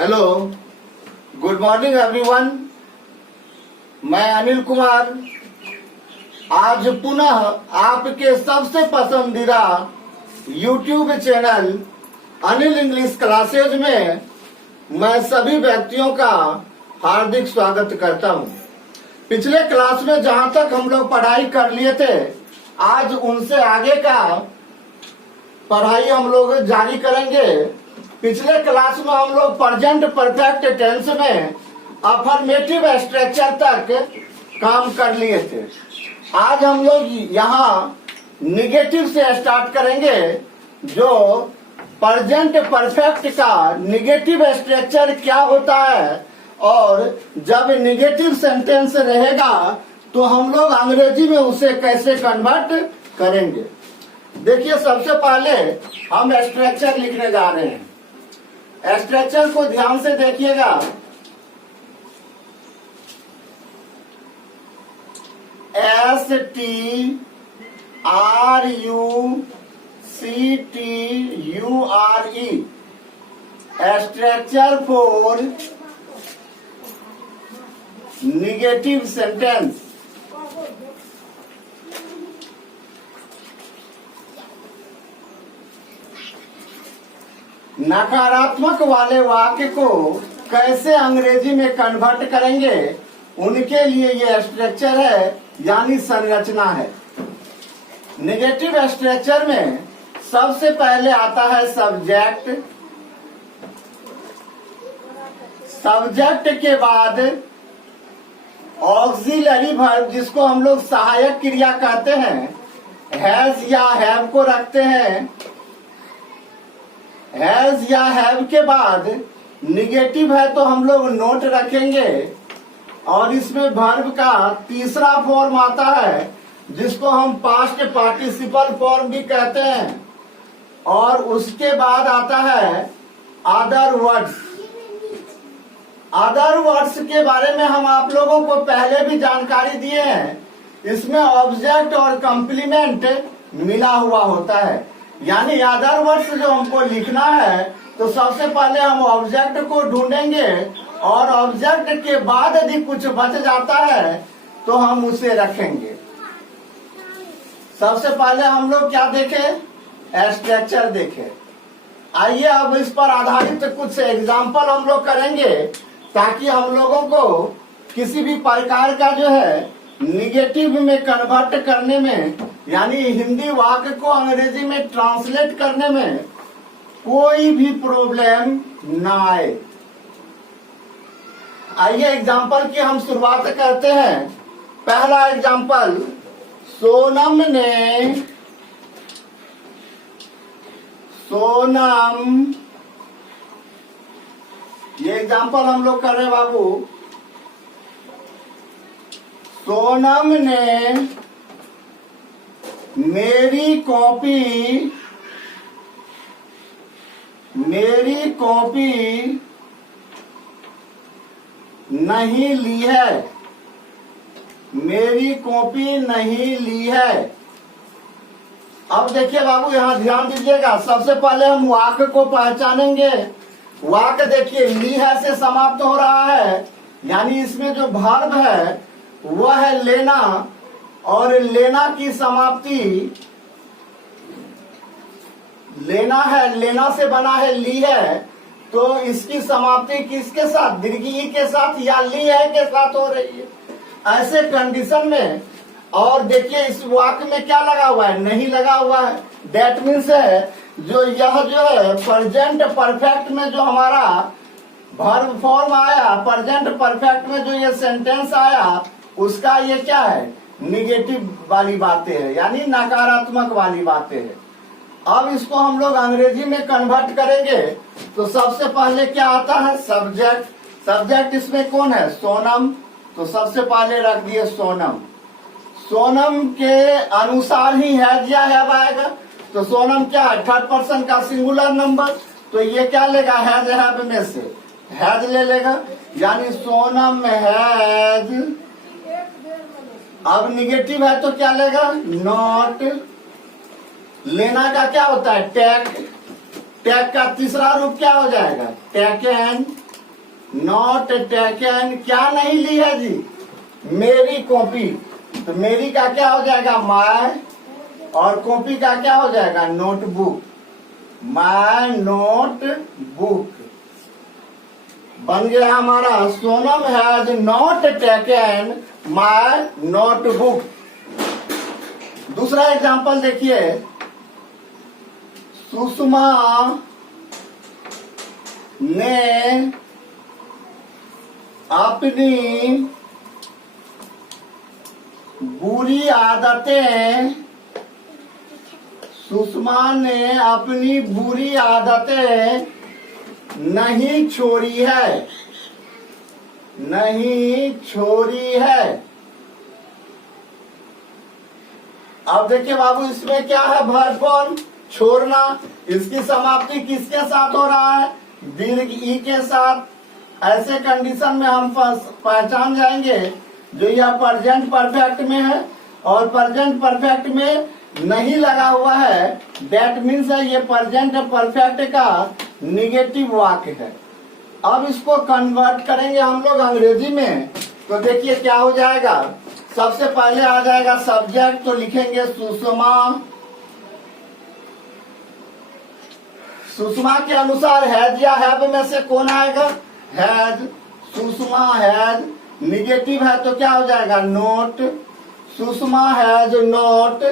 Hello, good morning everyone. मैं अनिल कुमार आज पुनः आपके सबसे पसंदीदा YouTube channel Anil English classes में मैं सभी व्यक्तियों का हार्दिक स्वागत करता हूं। पिछले क्लास में जहां तक हम लोग पढ़ाई कर लिए थे, आज उनसे आगे का पढ़ाई हम लोग जारी करेंगे। पिछले क्लास में हम लोग प्रेजेंट परफेक्ट टेंस में अफर्मेटिव स्ट्रक्चर तक काम कर लिए थे। आज हम लोग यहाँ निगेटिव से स्टार्ट करेंगे। जो प्रेजेंट परफेक्ट का निगेटिव स्ट्रक्चर क्या होता है और जब निगेटिव सेंटेंस रहेगा तो हम लोग अंग्रेजी में उसे कैसे कन्वर्ट करेंगे। देखिए, सबसे पहले हम स्ट्रक्चर लिखने जा रहे हैं। स्ट्रक्चर को ध्यान से देखिएगा। STRUCTURE structure for negative sentence. नकारात्मक वाले वाक्य को कैसे अंग्रेजी में कन्वर्ट करेंगे, उनके लिए ये स्ट्रक्चर है, यानी संरचना है। नेगेटिव स्ट्रक्चर में सबसे पहले आता है सब्जेक्ट। सब्जेक्ट के बाद ऑक्सिलरी वर्ब, जिसको हम लोग सहायक क्रिया कहते हैं, हैज या हैव को रखते हैं। हैज या हैव के बाद निगेटिव है तो हम लोग नोट रखेंगे। और इसमें वर्ब का तीसरा फॉर्म आता है, जिसको हम पास्ट पार्टिसिपल फॉर्म भी कहते हैं। और उसके बाद आता है अदर वर्ड्स। अदर वर्ड्स के बारे में हम आप लोगों को पहले भी जानकारी दिए हैं। इसमें ऑब्जेक्ट और कॉम्प्लीमेंट मिला हुआ होता है, यानी अदर वर्ड्स जो हमको लिखना है तो सबसे पहले हम ऑब्जेक्ट को ढूंढेंगे और ऑब्जेक्ट के बाद यदि कुछ बच जाता है तो हम उसे रखेंगे। सबसे पहले हम लोग क्या देखें? स्ट्रक्चर देखें। आइए अब इस पर आधारित कुछ एग्जाम्पल हम लोग करेंगे, ताकि हम लोगों को किसी भी प्रकार का जो है निगेटिव में कन्वर्ट करने में, यानी हिंदी वाक्य को अंग्रेजी में ट्रांसलेट करने में कोई भी प्रॉब्लम ना आए। आइए एग्जाम्पल की हम शुरुआत करते हैं। पहला एग्जाम्पल, सोनम ये एग्जाम्पल हम लोग कर रहे हैं बाबू। सोनम ने मेरी कॉपी नहीं ली है। मेरी कॉपी नहीं ली है। अब देखिए बाबू, यहाँ ध्यान दीजिएगा। सबसे पहले हम वाक्य को पहचानेंगे। वाक्य देखिए, ली है से समाप्त हो रहा है, यानी इसमें जो वर्ब है वह है लेना, और लेना की समाप्ति लेना है, लेना से बना है ली है, तो इसकी समाप्ति किसके साथ? दीर्घी के साथ या ली है के साथ हो रही है। ऐसे कंडीशन में, और देखिए इस वाक्य में क्या लगा हुआ है? नहीं लगा हुआ है। दैट मीन्स है जो यह जो है प्रेजेंट परफेक्ट में जो हमारा वर्ब फॉर्म आया, प्रेजेंट परफेक्ट में जो ये सेंटेंस आया, उसका ये क्या है? निगेटिव वाली बातें है, यानी नकारात्मक वाली बातें है। अब इसको हम लोग अंग्रेजी में कन्वर्ट करेंगे तो सबसे पहले क्या आता है? सब्जेक्ट। सब्जेक्ट इसमें कौन है? सोनम। तो सबसे पहले रख दिए सोनम। सोनम के अनुसार ही हैज या हैव आएगा। तो सोनम क्या है? थर्ड पर्सन का सिंगुलर नंबर, तो ये क्या लेगा? हैज हैव में से हैज ले लेगा, यानी सोनम हैज। अब निगेटिव है तो क्या लेगा? नॉट। लेना का क्या होता है? टेक। टैग का तीसरा रूप क्या हो जाएगा? टेकन। नॉट टेकन, क्या नहीं ली है जी, मेरी कॉपी। तो मेरी का क्या हो जाएगा, माय, और कॉपी का क्या हो जाएगा, नोटबुक, माय नोटबुक। बन गया हमारा, Sonam has not taken my notebook. दूसरा एग्जांपल देखिए, सुषमा ने अपनी बुरी आदतें, सुषमा ने अपनी बुरी आदतें नहीं छोड़ी है, नहीं छोड़ी है। अब देखिए बाबू, इसमें क्या है, वर्ब फॉर्म छोड़ना। इसकी समाप्ति किसके साथ हो रहा है, दीर्घ ई के साथ। ऐसे कंडीशन में हम पहचान जाएंगे जो यह प्रेजेंट परफेक्ट में है और प्रेजेंट परफेक्ट में नहीं लगा हुआ है, दैट मीन्स है ये प्रेजेंट परफेक्ट का निगेटिव वाक्य है। अब इसको कन्वर्ट करेंगे हम लोग अंग्रेजी में, तो देखिए क्या हो जाएगा। सबसे पहले आ जाएगा सब्जेक्ट, तो लिखेंगे सुषमा। सुषमा के अनुसार हैज या हैव में से कौन आएगा, हैज। सुषमा हैज निगेटिव है तो क्या हो जाएगा, नोट। Sushma has note.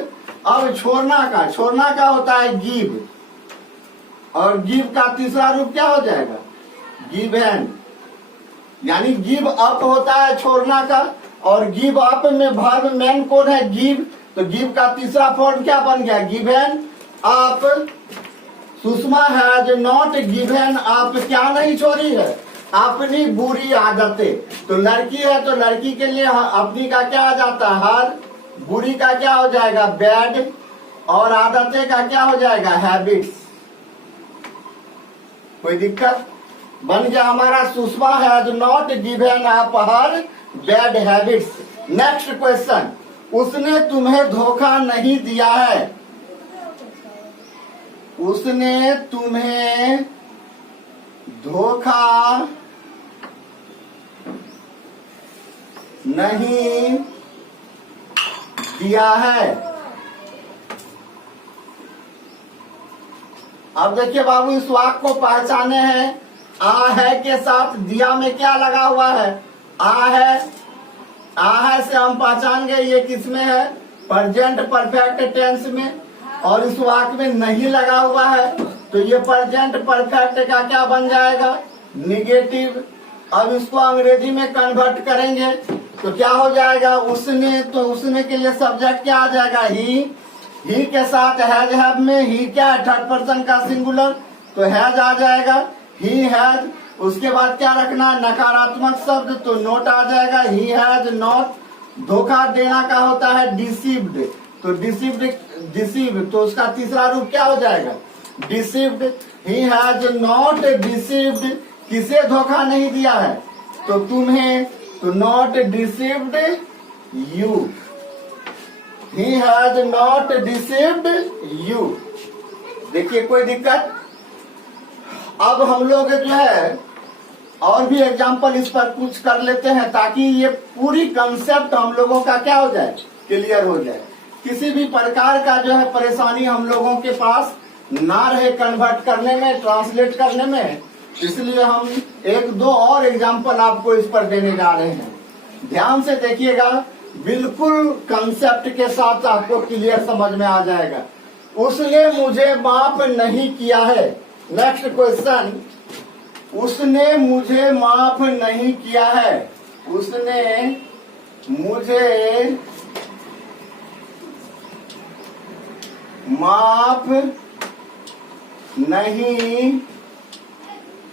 अब छोड़ना का होता है गिव, और गिव का तीसरा रूप क्या हो जाएगा, गिवन। यानी गिव अप होता है छोड़ना का, और गिव अप में वर्ब मेन कौन है, गिव। तो गिव का तीसरा फॉर्म क्या बन गया, given up. Sushma has not given up, क्या नहीं छोड़ी है, अपनी बुरी आदतें। तो लड़की है तो लड़की के लिए अपनी का क्या आ जाता है, हर। बुरी का क्या हो जाएगा, बैड, और आदतें का क्या हो जाएगा, हैबिट्स। कोई दिक्कत, बन गया हमारा Sushma has not given up her bad habits. Next question, उसने तुम्हें धोखा नहीं दिया है, उसने तुम्हें धोखा नहीं दिया है। अब देखिए बाबू, इस वाक्य को पहचाने हैं। आ है के साथ दिया में क्या लगा हुआ है, आ है। आ है से हम पहचान गए ये किसमें है, प्रेजेंट परफेक्ट टेंस में, और इस वाक्य में नहीं लगा हुआ है तो ये प्रेजेंट परफेक्ट का क्या बन जाएगा, निगेटिव। अब इसको अंग्रेजी में कन्वर्ट करेंगे तो क्या हो जाएगा, उसने। तो उसने के लिए सब्जेक्ट क्या आ जाएगा, ही के साथ हैज हैव में ही क्या है, थर्ड पर्सन का सिंगुलर, तो हैज आ जाएगा, ही हैज। उसके बाद क्या रखना, नकारात्मक शब्द, तो नोट आ जाएगा, ही हैज नॉट। धोखा देना का होता है डिसीव्ड, तो डिसीव, तो उसका तीसरा रूप क्या हो जाएगा, deceived. He has not deceived, किसे धोखा नहीं दिया है, तो तुम्हें, तो not deceived you. He has not deceived you. देखिए कोई दिक्कत। अब हम लोग जो है और भी एग्जाम्पल इस पर कुछ कर लेते हैं ताकि ये पूरी कंसेप्ट हम लोगों का क्या हो जाए, क्लियर हो जाए। किसी भी प्रकार का जो है परेशानी हम लोगों के पास ना रहे कन्वर्ट करने में, ट्रांसलेट करने में, इसलिए हम एक दो और एग्जाम्पल आपको इस पर देने जा रहे हैं। ध्यान से देखिएगा, बिल्कुल कंसेप्ट के साथ आपको क्लियर समझ में आ जाएगा। उसने मुझे माफ नहीं किया है। नेक्स्ट क्वेश्चन, उसने मुझे माफ नहीं किया है, उसने मुझे माफ नहीं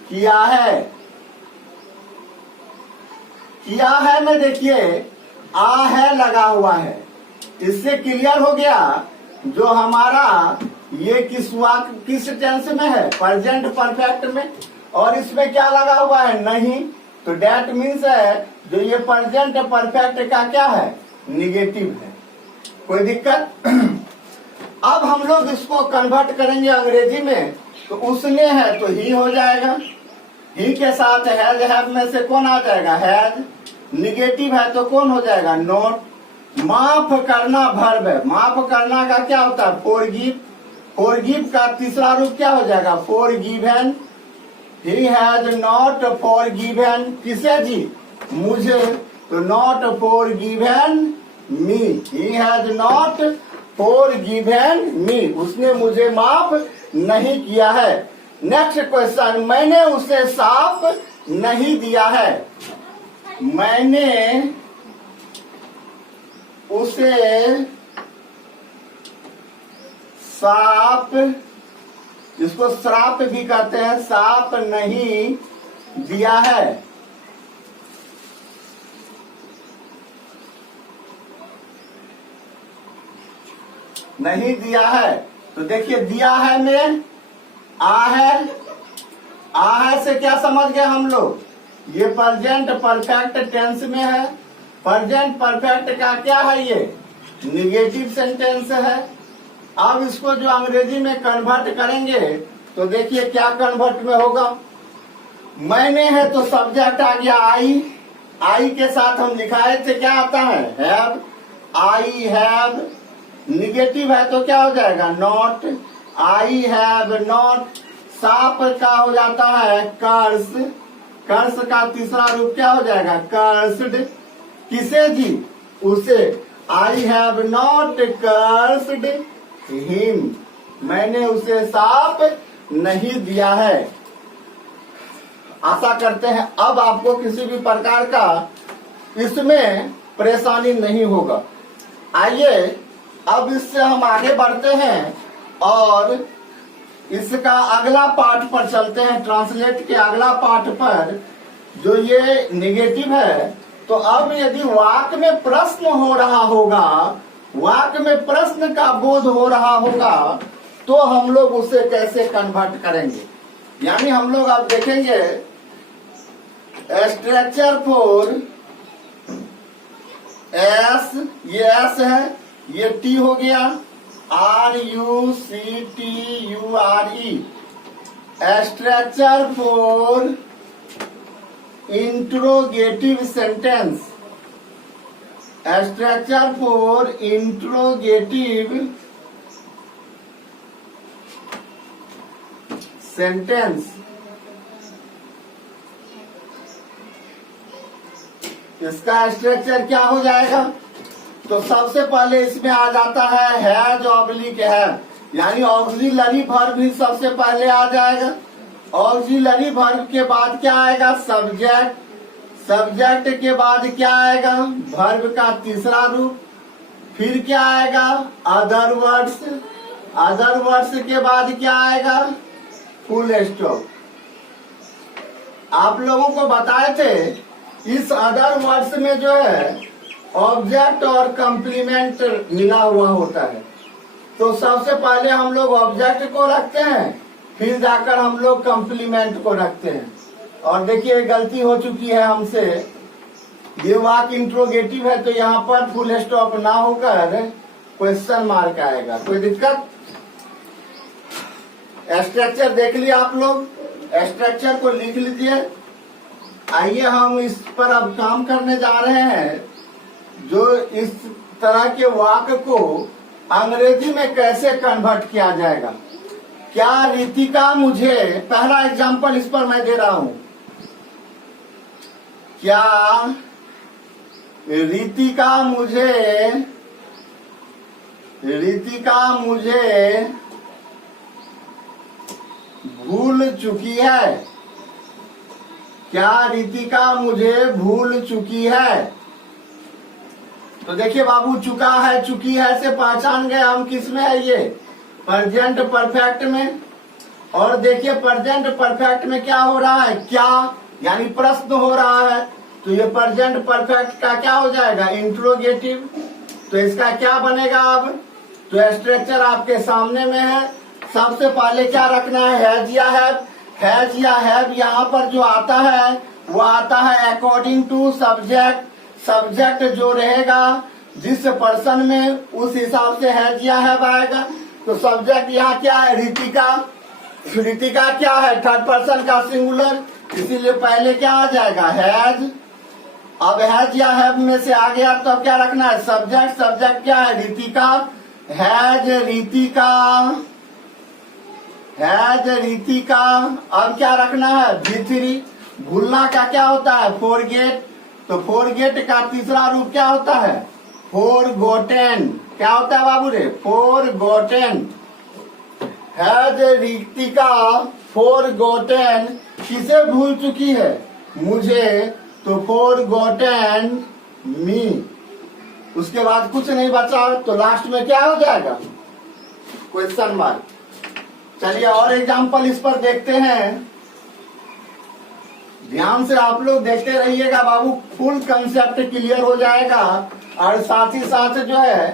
किया है। किया है में देखिए आ है लगा हुआ है, इससे क्लियर हो गया जो हमारा ये किस टेंस में है, प्रेजेंट परफेक्ट में, और इसमें क्या लगा हुआ है, नहीं। तो डेट मीन्स है जो ये प्रेजेंट परफेक्ट का क्या है, निगेटिव है। कोई दिक्कत। अब हम लोग इसको कन्वर्ट करेंगे अंग्रेजी में, तो उसने है तो ही हो जाएगा, ही के साथ हैज हैव में से कौन आ जाएगा? हैज। निगेटिव है तो कौन हो जाएगा? नॉट। माफ करना वर्ब है। माफ करना का क्या होता है? फॉरगिव। फॉरगिव का तीसरा रूप क्या हो जाएगा? Forgiven. He has not forgiven किसे जी? मुझे। तो not forgiven me. He has not forgiven me. उसने मुझे माफ नहीं किया है। नेक्स्ट क्वेश्चन, मैंने उसे साफ नहीं दिया है। मैंने उसे साफ, जिसको श्राप भी कहते हैं, साफ नहीं दिया है। नहीं दिया है तो देखिए दिया है में आ है। आ है से क्या समझ गए हम लोग? ये प्रेजेंट परफेक्ट टेंस में है। प्रेजेंट परफेक्ट का क्या है? ये निगेटिव सेंटेंस है। अब इसको जो अंग्रेजी में कन्वर्ट करेंगे तो देखिए क्या कन्वर्ट में होगा। मैंने है तो सब्जेक्ट आ गया आई। आई के साथ हम लिखाए थे क्या आता है? हैव। I have. निगेटिव है तो क्या हो जाएगा? नॉट। I have not. साफ का हो जाता है कर्स। कर्स का तीसरा रूप क्या हो जाएगा? कर्स्ड। किसे जी? उसे। I have not cursed him. मैंने उसे साफ नहीं दिया है। आशा करते हैं अब आपको किसी भी प्रकार का इसमें परेशानी नहीं होगा। आइए अब इससे हम आगे बढ़ते हैं और इसका अगला पार्ट पर चलते हैं। ट्रांसलेट के अगला पार्ट पर जो ये निगेटिव है, तो अब यदि वाक्य में प्रश्न हो रहा होगा, वाक्य में प्रश्न का बोध हो रहा होगा, तो हम लोग उसे कैसे कन्वर्ट करेंगे। यानी हम लोग अब देखेंगे स्ट्रक्चर फॉर एस, ये एस है, ये टी हो गया, RUCTURE। Structure for interrogative sentence. Structure for interrogative sentence. इसका स्ट्रक्चर क्या हो जाएगा? तो सबसे पहले इसमें आ जाता है हैज ऑब्लिक है, यानी ऑक्सिलरी वर्ब भी सबसे पहले आ जाएगा। ऑक्सिलरी वर्ब के बाद क्या आएगा? सब्जेक्ट। सब्जेक्ट के बाद क्या आएगा? वर्ब का तीसरा रूप। फिर क्या आएगा? Other words. अदर वर्ड्स के बाद क्या आएगा? Full stop. आप लोगों को बताए थे इस अदर वर्ड्स में जो है ऑब्जेक्ट और कंप्लीमेंट मिला हुआ होता है। तो सबसे पहले हम लोग ऑब्जेक्ट को रखते हैं, फिर जाकर हम लोग कंप्लीमेंट को रखते हैं। और देखिए गलती हो चुकी है हमसे, ये वाक्य इंट्रोगेटिव है तो यहाँ पर फुल स्टॉप ना होकर क्वेश्चन मार्क आएगा। कोई दिक्कत? स्ट्रक्चर देख लिया आप लोग, स्ट्रक्चर को लिख लीजिए। आइए हम इस पर अब काम करने जा रहे हैं, जो इस तरह के वाक्य को अंग्रेजी में कैसे कन्वर्ट किया जाएगा। क्या रितिका मुझे, पहला एग्जांपल इस पर मैं दे रहा हूं, क्या रितिका मुझे भूल चुकी है। क्या रितिका मुझे भूल चुकी है? तो देखिए बाबू, चुका है चुकी है से पहचान गए हम किस में है, ये प्रेजेंट परफेक्ट में। और देखिए प्रेजेंट परफेक्ट में क्या हो रहा है? क्या, यानी प्रश्न हो रहा है, तो ये प्रेजेंट परफेक्ट का क्या हो जाएगा? इंट्रोगेटिव। तो इसका क्या बनेगा अब? तो स्ट्रक्चर आपके सामने में है। सबसे पहले क्या रखना है? हैज या हैव। हैज या हैव यहाँ पर जो आता है वो आता है अकॉर्डिंग टू सब्जेक्ट। सब्जेक्ट जो रहेगा जिस पर्सन में, उस हिसाब से हैज या हैव आएगा। तो सब्जेक्ट यहाँ क्या है? रितिका। रितिका क्या है? थर्ड पर्सन का सिंगुलर, इसीलिए पहले क्या आ जाएगा, हैज। अब हैज या हैव में से आ गया तो अब क्या रखना है, सब्जेक्ट। सब्जेक्ट क्या है, रितिका। Has Ritika, has Ritika. अब क्या रखना है, V3। भूलना का क्या होता है, फॉरगेट। तो फॉरगेट का तीसरा रूप क्या होता है, फॉरगॉटेन। क्या होता है बाबू रे, फॉरगॉटेन। हैज रितिका फॉरगॉटेन, किसे भूल चुकी है, मुझे। तो फॉरगॉटेन मी। उसके बाद कुछ नहीं बचा तो लास्ट में क्या हो जाएगा, क्वेश्चन मार्क। चलिए और एग्जाम्पल इस पर देखते हैं। ध्यान से आप लोग देखते रहिएगा बाबू, फुल कंसेप्ट क्लियर हो जाएगा। और साथ ही साथ जो है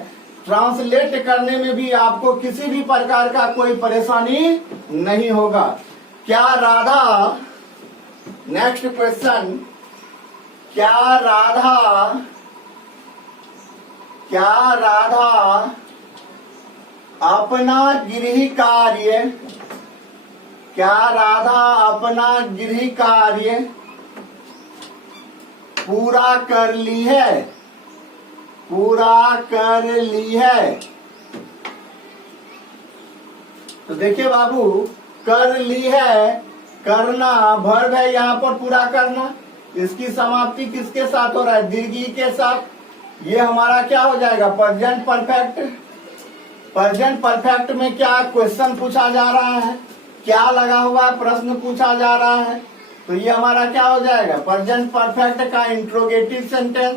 ट्रांसलेट करने में भी आपको किसी भी प्रकार का कोई परेशानी नहीं होगा। क्या राधा, नेक्स्ट क्वेश्चन, क्या राधा अपना गृह कार्य, क्या राधा अपना गृह कार्य पूरा कर ली है, पूरा कर ली है। तो देखिए बाबू, कर ली है, करना वर्ब है यहाँ पर, पूरा करना। इसकी समाप्ति किसके साथ हो रहा है, दीर्घी के साथ। ये हमारा क्या हो जाएगा, प्रेजेंट परफेक्ट। प्रेजेंट परफेक्ट में क्या क्वेश्चन पूछा जा रहा है, क्या लगा हुआ है, प्रश्न पूछा जा रहा है। तो ये हमारा क्या हो जाएगा, प्रेजेंट परफेक्ट का इंट्रोगेटिव सेंटेंस।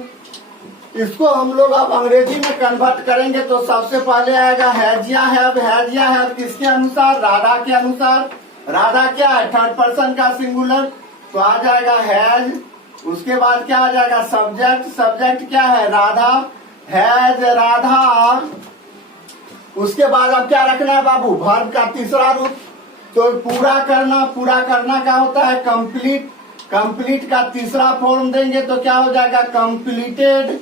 इसको हम लोग अब अंग्रेजी में कन्वर्ट करेंगे तो सबसे पहले आएगा हैज या हैव। हैज या हैव किसके अनुसार, राधा के अनुसार। राधा क्या है, थर्ड पर्सन का सिंगुलर, तो आ जाएगा हैज। उसके बाद क्या आ जाएगा, सब्जेक्ट। सब्जेक्ट क्या है, राधा, हैज राधा। उसके बाद अब क्या रखना है बाबू, वर्ब का तीसरा रूप। तो पूरा करना, पूरा करना क्या होता है, कंप्लीट। कंप्लीट का तीसरा फॉर्म देंगे तो क्या हो जाएगा, कंप्लीटेड।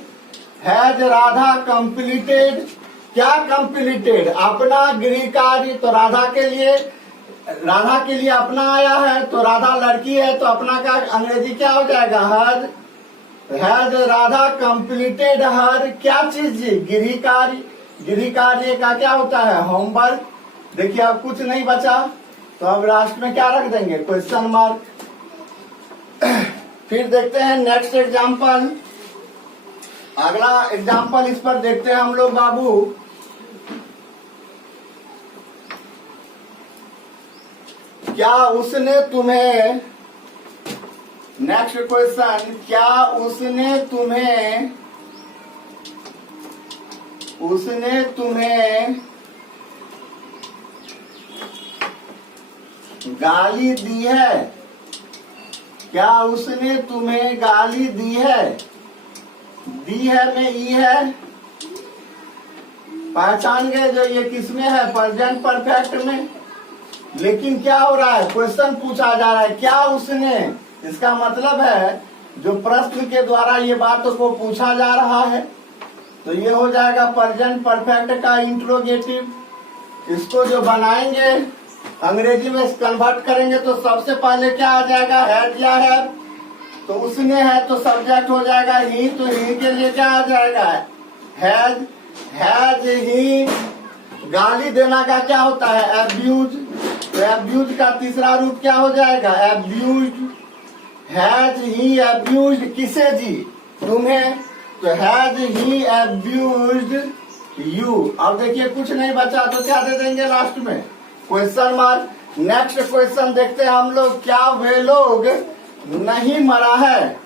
हैज राधा कंप्लीटेड, क्या कंप्लीटेड, अपना गृह कार्य। तो राधा के लिए अपना आया है, तो राधा लड़की है तो अपना का अंग्रेजी क्या हो जाएगा, हर। हैज राधा कंप्लीटेड हर क्या चीज, गृह कार्य। गृह कार्य का क्या होता है, होमवर्क। देखिए अब कुछ नहीं बचा तो अब लास्ट में क्या रख देंगे, क्वेश्चन मार्क। फिर देखते हैं नेक्स्ट एग्जाम्पल। अगला एग्जाम्पल इस पर देखते हैं हम लोग बाबू। क्या उसने तुम्हें, नेक्स्ट क्वेश्चन, क्या उसने तुम्हें गाली दी है, क्या उसने तुम्हें गाली दी है। दी है में ई है, पहचान गए जो ये किसमें है, प्रेजेंट परफेक्ट में। लेकिन क्या हो रहा है, क्वेश्चन पूछा जा रहा है, क्या उसने। इसका मतलब है जो प्रश्न के द्वारा ये बात को पूछा जा रहा है। तो ये हो जाएगा प्रेजेंट परफेक्ट का इंट्रोगेटिव। इसको जो बनाएंगे अंग्रेजी में कन्वर्ट करेंगे तो सबसे पहले क्या आ जाएगा, हैज या हैव। तो उसने है तो सब्जेक्ट हो जाएगा ही, तो ही के लिए क्या आ जाएगा, हैज। Has he. गाली देना का क्या होता है, एब्यूज। तो एब्यूज का तीसरा रूप क्या हो जाएगा, एब्यूज्ड। हैज ही एब्यूज्ड किसे जी, तुम्हें। तो हैज ही एब्यूज्ड यू। अब देखिए कुछ नहीं बचा तो क्या दे देंगे लास्ट में, क्वेश्चन मार्क। नेक्स्ट क्वेश्चन देखते हैं हम लोग। क्या वे लोग नहीं मरा है,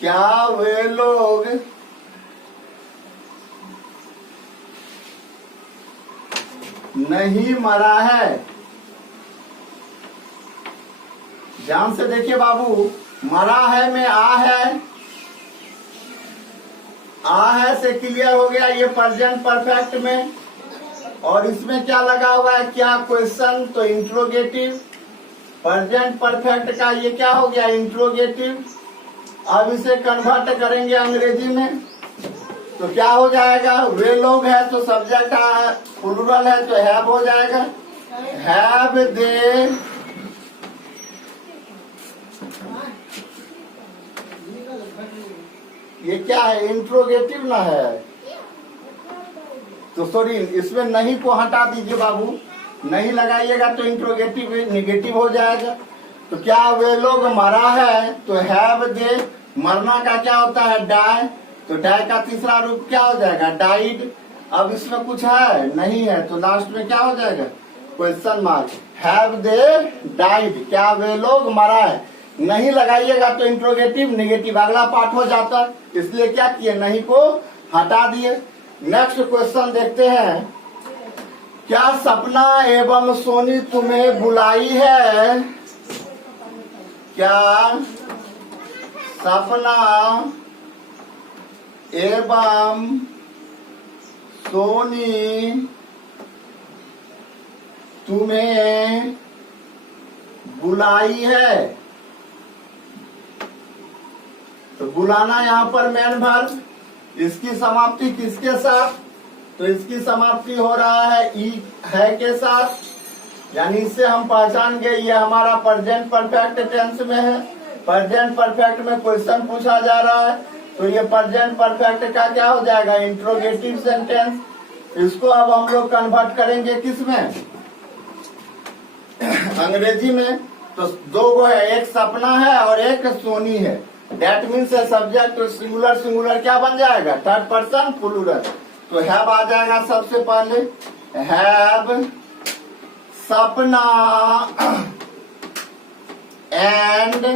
क्या वे लोग नहीं मरा है। ध्यान से देखिए बाबू, मरा है में आ है, आ है से क्लियर हो गया ये प्रेजेंट परफेक्ट में। और इसमें क्या लगा हुआ है, क्या क्वेश्चन, तो इंट्रोगेटिव। प्रेजेंट परफेक्ट का ये क्या हो गया, इंट्रोगेटिव। अब इसे कन्वर्ट करेंगे अंग्रेजी में तो क्या हो जाएगा, वे लोग है तो सब्जेक्ट प्लूरल है तो हैव हो जाएगा, हैव दे ये क्या है, इंट्रोगेटिव ना है तो सॉरी इसमें नहीं को हटा दीजिए बाबू, नहीं लगाइएगा तो इंट्रोगेटिव निगेटिव हो जाएगा। तो क्या वे लोग मरा है तो हैव दे, मरना का क्या होता है डाई, तो डाई का तीसरा रूप क्या हो जाएगा डाइड। अब इसमें कुछ है नहीं है तो लास्ट में क्या हो जाएगा question mark, have they died, क्या वे लोग मरा है, नहीं लगाइएगा तो इंट्रोगेटिव निगेटिव अगला पार्ट हो जाता है, इसलिए क्या किए नहीं को हटा दिए। नेक्स्ट क्वेश्चन देखते हैं, क्या सपना एवं सोनी तुम्हें बुलाई है, क्या सपना एवं सोनी तुम्हें बुलाई है, तो बुलाना यहाँ पर मेन वर्ब, इसकी समाप्ति किसके साथ, तो इसकी समाप्ति हो रहा है ई है के साथ, यानी इससे हम पहचान गए ये हमारा प्रेजेंट परफेक्ट टेंस में है। प्रेजेंट परफेक्ट में क्वेश्चन पूछा जा रहा है तो ये प्रेजेंट परफेक्ट का क्या हो जाएगा इंट्रोगेटिव सेंटेंस। इसको अब हम लोग कन्वर्ट करेंगे किस में, अंग्रेजी में। तो दो गो है, एक सपना है और एक सोनी है, that means subject singular singular क्या बन जाएगा थर्ड पर्सन प्लूरल। तो हैव आ जाएगा सबसे पहले, हैव सपना एंड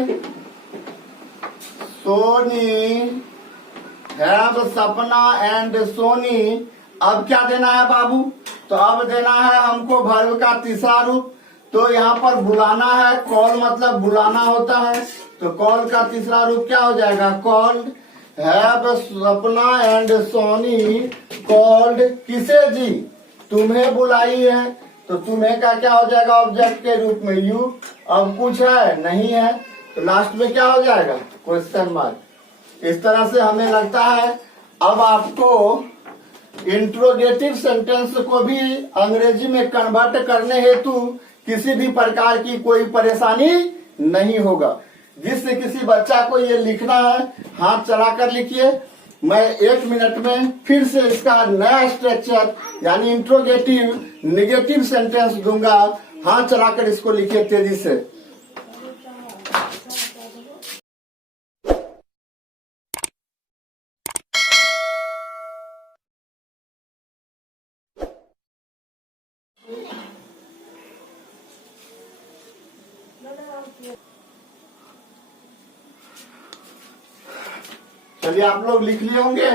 सोनी, हैव सपना एंड सोनी। अब क्या देना है बाबू, तो अब देना है हमको वर्ब का तीसरा रूप, तो यहाँ पर बुलाना है, कॉल मतलब बुलाना होता है, तो कॉल का तीसरा रूप क्या हो जाएगा कॉल्ड, हैव सपना एंड सोनी कॉल्ड किसे जी, तुम्हें बुलाई है, तो तुम्हें का क्या हो जाएगा ऑब्जेक्ट के रूप में यू। अब कुछ है नहीं है तो लास्ट में क्या हो जाएगा क्वेश्चन मार्क। इस तरह से हमें लगता है अब आपको इंट्रोगेटिव सेंटेंस को भी अंग्रेजी में कन्वर्ट करने हेतु किसी भी प्रकार की कोई परेशानी नहीं होगा। जिससे किसी बच्चा को ये लिखना है हाथ चलाकर लिखिए, मैं 1 मिनट में फिर से इसका नया स्ट्रक्चर यानी इंट्रोगेटिव निगेटिव सेंटेंस दूंगा, हाथ चलाकर इसको लिखिए तेजी से। चलिए आप लोग लिख लिए होंगे।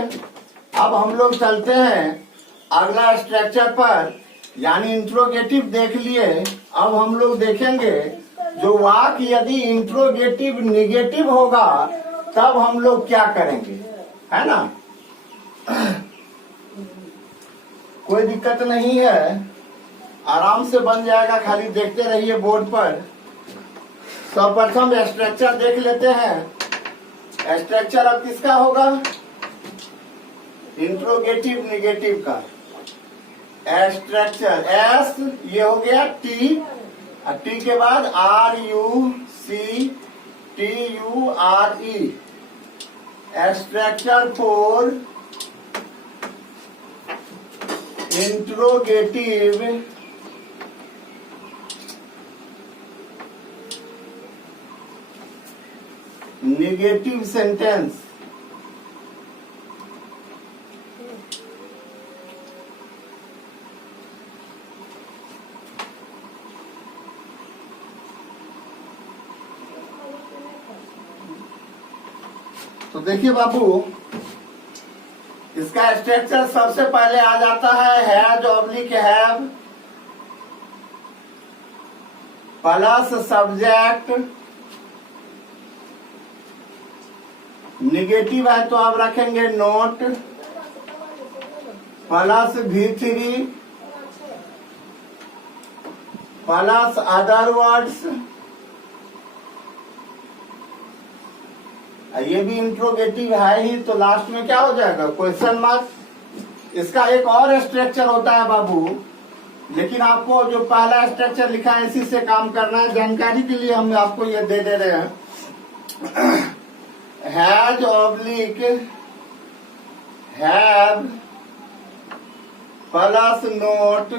अब हम लोग चलते हैं अगला स्ट्रक्चर पर, यानी इंट्रोगेटिव देख लिए। अब हम लोग देखेंगे जो वाक्य यदि इंट्रोगेटिव निगेटिव होगा तब हम लोग क्या करेंगे, है ना। कोई दिक्कत नहीं है, आराम से बन जाएगा, खाली देखते रहिए बोर्ड पर। सर्वप्रथम स्ट्रक्चर देख लेते हैं। स्ट्रक्चर अब किसका होगा, इंट्रोगेटिव निगेटिव का। स्ट्रक्चर एस ये हो गया टी, टी के बाद R U C T U R E. Structure for interrogative negative sentence. तो देखिए बाबू, इसका स्ट्रक्चर सबसे पहले आ जाता है has oblique have plus subject, negative है तो आप रखेंगे note plus V3 plus other words ये भी इंट्रोगेटिव है ही, तो लास्ट में क्या हो जाएगा? Question mark. इसका एक और स्ट्रक्चर होता है बाबू, लेकिन आपको जो पहला स्ट्रक्चर लिखा है इसी से काम करना है। जानकारी के लिए हम आपको ये दे रहे हैं। Has oblique have plus note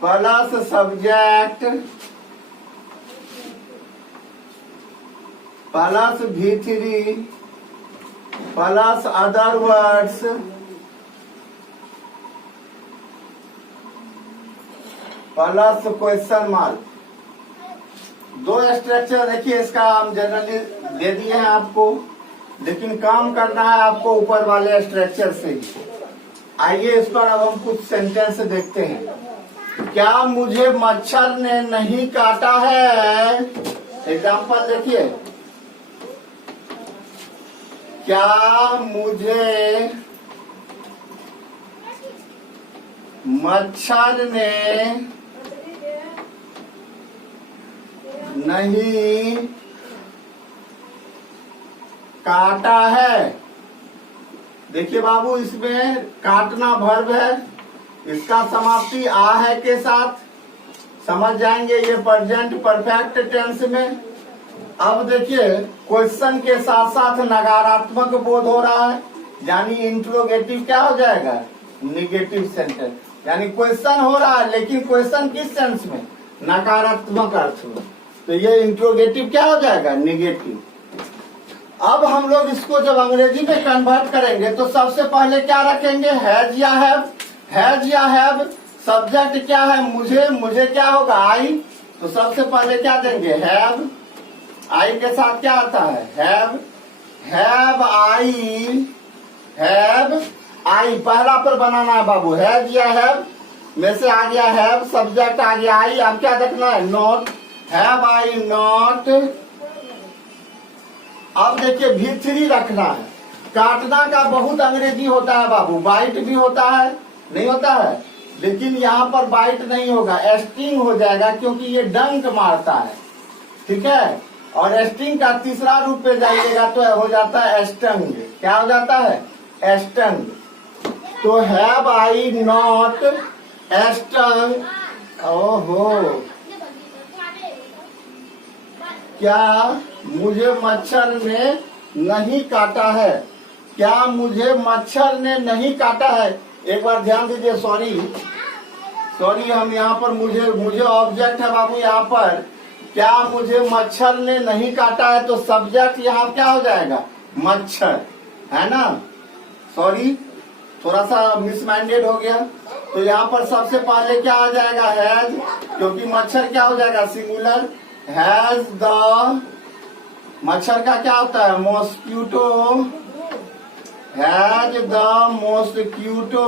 plus subject plus V3 plus other words plus question mark. दो स्ट्रक्चर देखिए, इसका हम जनरली दे दिए हैं आपको, लेकिन काम करना है आपको ऊपर वाले स्ट्रक्चर से ही। आइए इस पर अब हम कुछ सेंटेंस देखते हैं। क्या मुझे मच्छर ने नहीं काटा है? एग्जाम्पल देखिए, क्या मुझे मच्छर ने नहीं काटा है? देखिए बाबू, इसमें काटना वर्ब है, इसका समाप्ति आ है के साथ, समझ जाएंगे ये प्रेजेंट परफेक्ट टेंस में। अब देखिए, क्वेश्चन के साथ साथ नकारात्मक बोध हो रहा है, यानी इंट्रोगेटिव क्या हो जाएगा? Negative sentence. यानी क्वेश्चन हो रहा है, लेकिन क्वेश्चन किस सेंस में? नकारात्मक अर्थ में। तो ये इंट्रोगेटिव क्या हो जाएगा? निगेटिव। अब हम लोग इसको जब अंग्रेजी में कन्वर्ट करेंगे तो सबसे पहले क्या रखेंगे? हैज या हैव। हैज या हैव, सब्जेक्ट क्या है? मुझे। मुझे क्या होगा? आई। तो सबसे पहले क्या देंगे? हैव। आई के साथ क्या आता है? Have. Have I. Have I पहला पर बनाना है बाबू। हैज या हैव में से आ गया हैव, सब्जेक्ट आ गया आई। अब क्या देखना है? नॉट। Have I not. अब देखिए V3 रखना है। काटना का बहुत अंग्रेजी होता है बाबू, बाइट भी होता है, नहीं होता है, लेकिन यहाँ पर बाइट नहीं होगा, स्टिंग हो जाएगा, क्योंकि ये डंक मारता है। ठीक है, और स्टिंग का तीसरा रूप पे जाइएगा तो हो जाता है स्टंग। क्या हो जाता है? स्टंग। तो हैव आई नॉट स्टंग। ओहो, क्या मुझे मच्छर ने नहीं काटा है? क्या मुझे मच्छर ने नहीं काटा है? एक बार ध्यान दीजिए, सॉरी हम यहाँ पर मुझे ऑब्जेक्ट है बाबू यहाँ पर। क्या मुझे मच्छर ने नहीं काटा है, तो सब्जेक्ट यहाँ क्या हो जाएगा? मच्छर, है ना। सॉरी, थोड़ा सा मिसमाइंडेड हो गया। तो यहाँ पर सबसे पहले क्या आ जाएगा? हैज, क्योंकि मच्छर क्या हो जाएगा? सिंगुलर। हैज द, मच्छर का क्या होता है? मॉस्क्यूटो। Has the mosquito.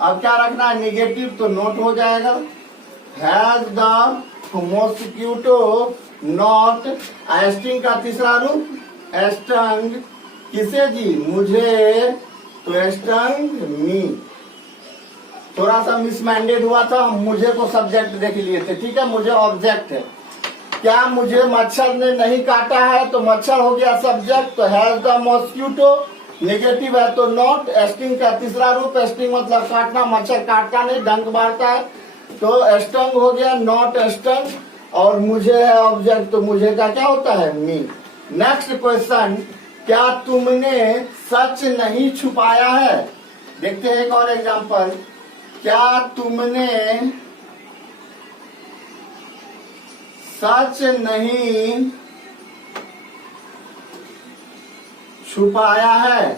अब क्या रखना है? निगेटिव, तो नोट हो जाएगा। Has the mosquito not. Sting का तीसरा रूप स्टंग। किसे जी? मुझे। तो स्टंग मी। थोड़ा सा मिसमाइंडेड हुआ था, मुझे को सब्जेक्ट देख लिए थे। ठीक है, मुझे ऑब्जेक्ट है। क्या मुझे मच्छर ने नहीं काटा है, तो मच्छर हो गया सब्जेक्ट। तो हैज द मॉस्क्यूटो, नेगेटिव है तो नॉट। स्टिंग का तीसरा रूप, स्टिंग मतलब काटना, मच्छर काटता नहीं, डंक मारता है, तो स्टंग हो गया, नॉट स्टंग। और मुझे है ऑब्जेक्ट, तो मुझे का क्या होता है? मी। नेक्स्ट क्वेश्चन, क्या तुमने सच नहीं छुपाया है? देखते हैं एक और एग्जांपल। क्या तुमने सच नहीं छुपाया है?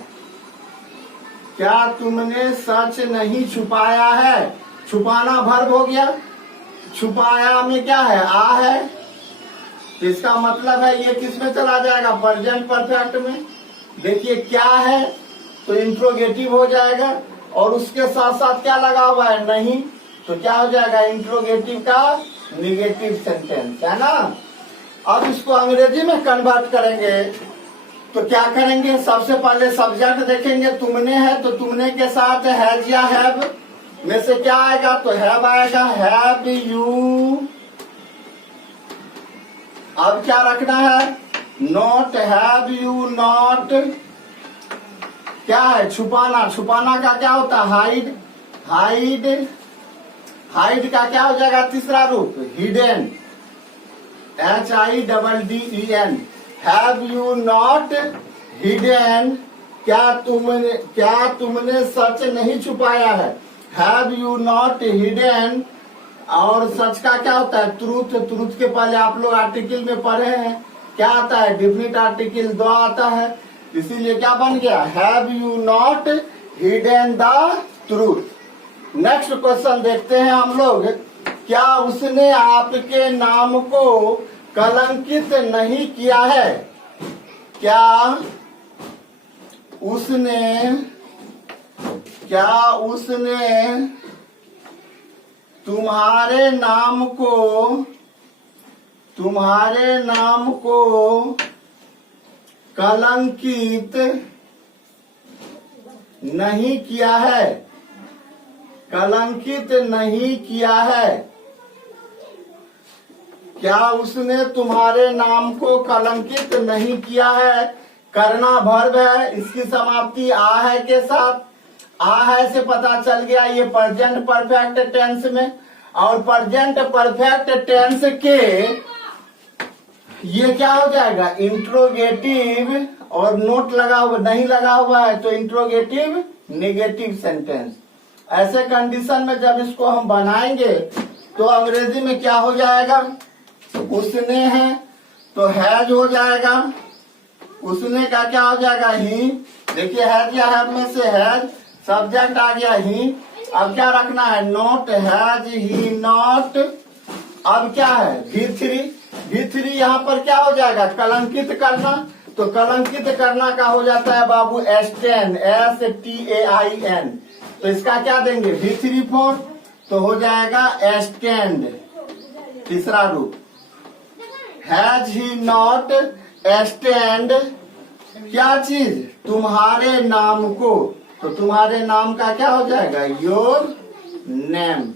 क्या तुमने सच नहीं छुपाया है? छुपाना वर्ब हो गया, छुपाया में क्या है? आ है, तो इसका मतलब है ये किस में चला जाएगा? प्रेजेंट परफेक्ट में। देखिए क्या है, तो इंट्रोगेटिव हो जाएगा, और उसके साथ साथ क्या लगा हुआ है? नहीं, तो क्या हो जाएगा? इंट्रोगेटिव का निगेटिव सेंटेंस, है ना। अब इसको अंग्रेजी में कन्वर्ट करेंगे तो क्या करेंगे? सबसे पहले सब्जेक्ट देखेंगे, तुमने है, तो तुमने के साथ हैज या हैव में से क्या आएगा? तो हैव आएगा। Have you. अब क्या रखना है? नॉट, हैव यू नॉट क्या है? छुपाना। छुपाना का क्या होता है? हाइड। हाइड, हाइड का क्या हो जाएगा तीसरा रूप? Hidden, HIDDEN। Have you not hidden, क्या तुमने सच नहीं छुपाया है? Have you not hidden. और सच का क्या होता है? ट्रूथ। ट्रूथ के पहले आप लोग आर्टिकल में पढ़े हैं, क्या आता है? डिफिनिट आर्टिकल द आता है, इसीलिए क्या बन गया? Have you not hidden the truth. Next question देखते हैं हम लोग। क्या उसने आपके नाम को कलंकित नहीं किया है? क्या उसने तुम्हारे नाम को कलंकित नहीं किया है? कलंकित नहीं किया है। क्या उसने तुम्हारे नाम को कलंकित नहीं किया है? करना वर्ब है, इसकी समाप्ति आ है के साथ। आ है से पता चल गया ये प्रेजेंट परफेक्ट टेंस में, और प्रेजेंट परफेक्ट टेंस के ये क्या हो जाएगा? इंट्रोगेटिव, और नोट लगा हुआ नहीं लगा हुआ है तो इंट्रोगेटिव नेगेटिव सेंटेंस। ऐसे कंडीशन में जब इसको हम बनाएंगे तो अंग्रेजी में क्या हो जाएगा? उसने है तो हैज हो जाएगा, उसने का क्या हो जाएगा? ही। देखिए हैज या हैव में से हैज, सब्जेक्ट आ गया ही। अब क्या रखना है? Not, has he not. अब क्या है? V3। V3 यहाँ पर क्या हो जाएगा? कलंकित करना। तो कलंकित करना का हो जाता है बाबू STAIN, STAIN। तो इसका क्या देंगे? V3 फॉर, तो हो जाएगा STAINed, तीसरा रूप। हैज ही नॉट STAINed क्या चीज? तुम्हारे नाम को। तो तुम्हारे नाम का क्या हो जाएगा? Your name.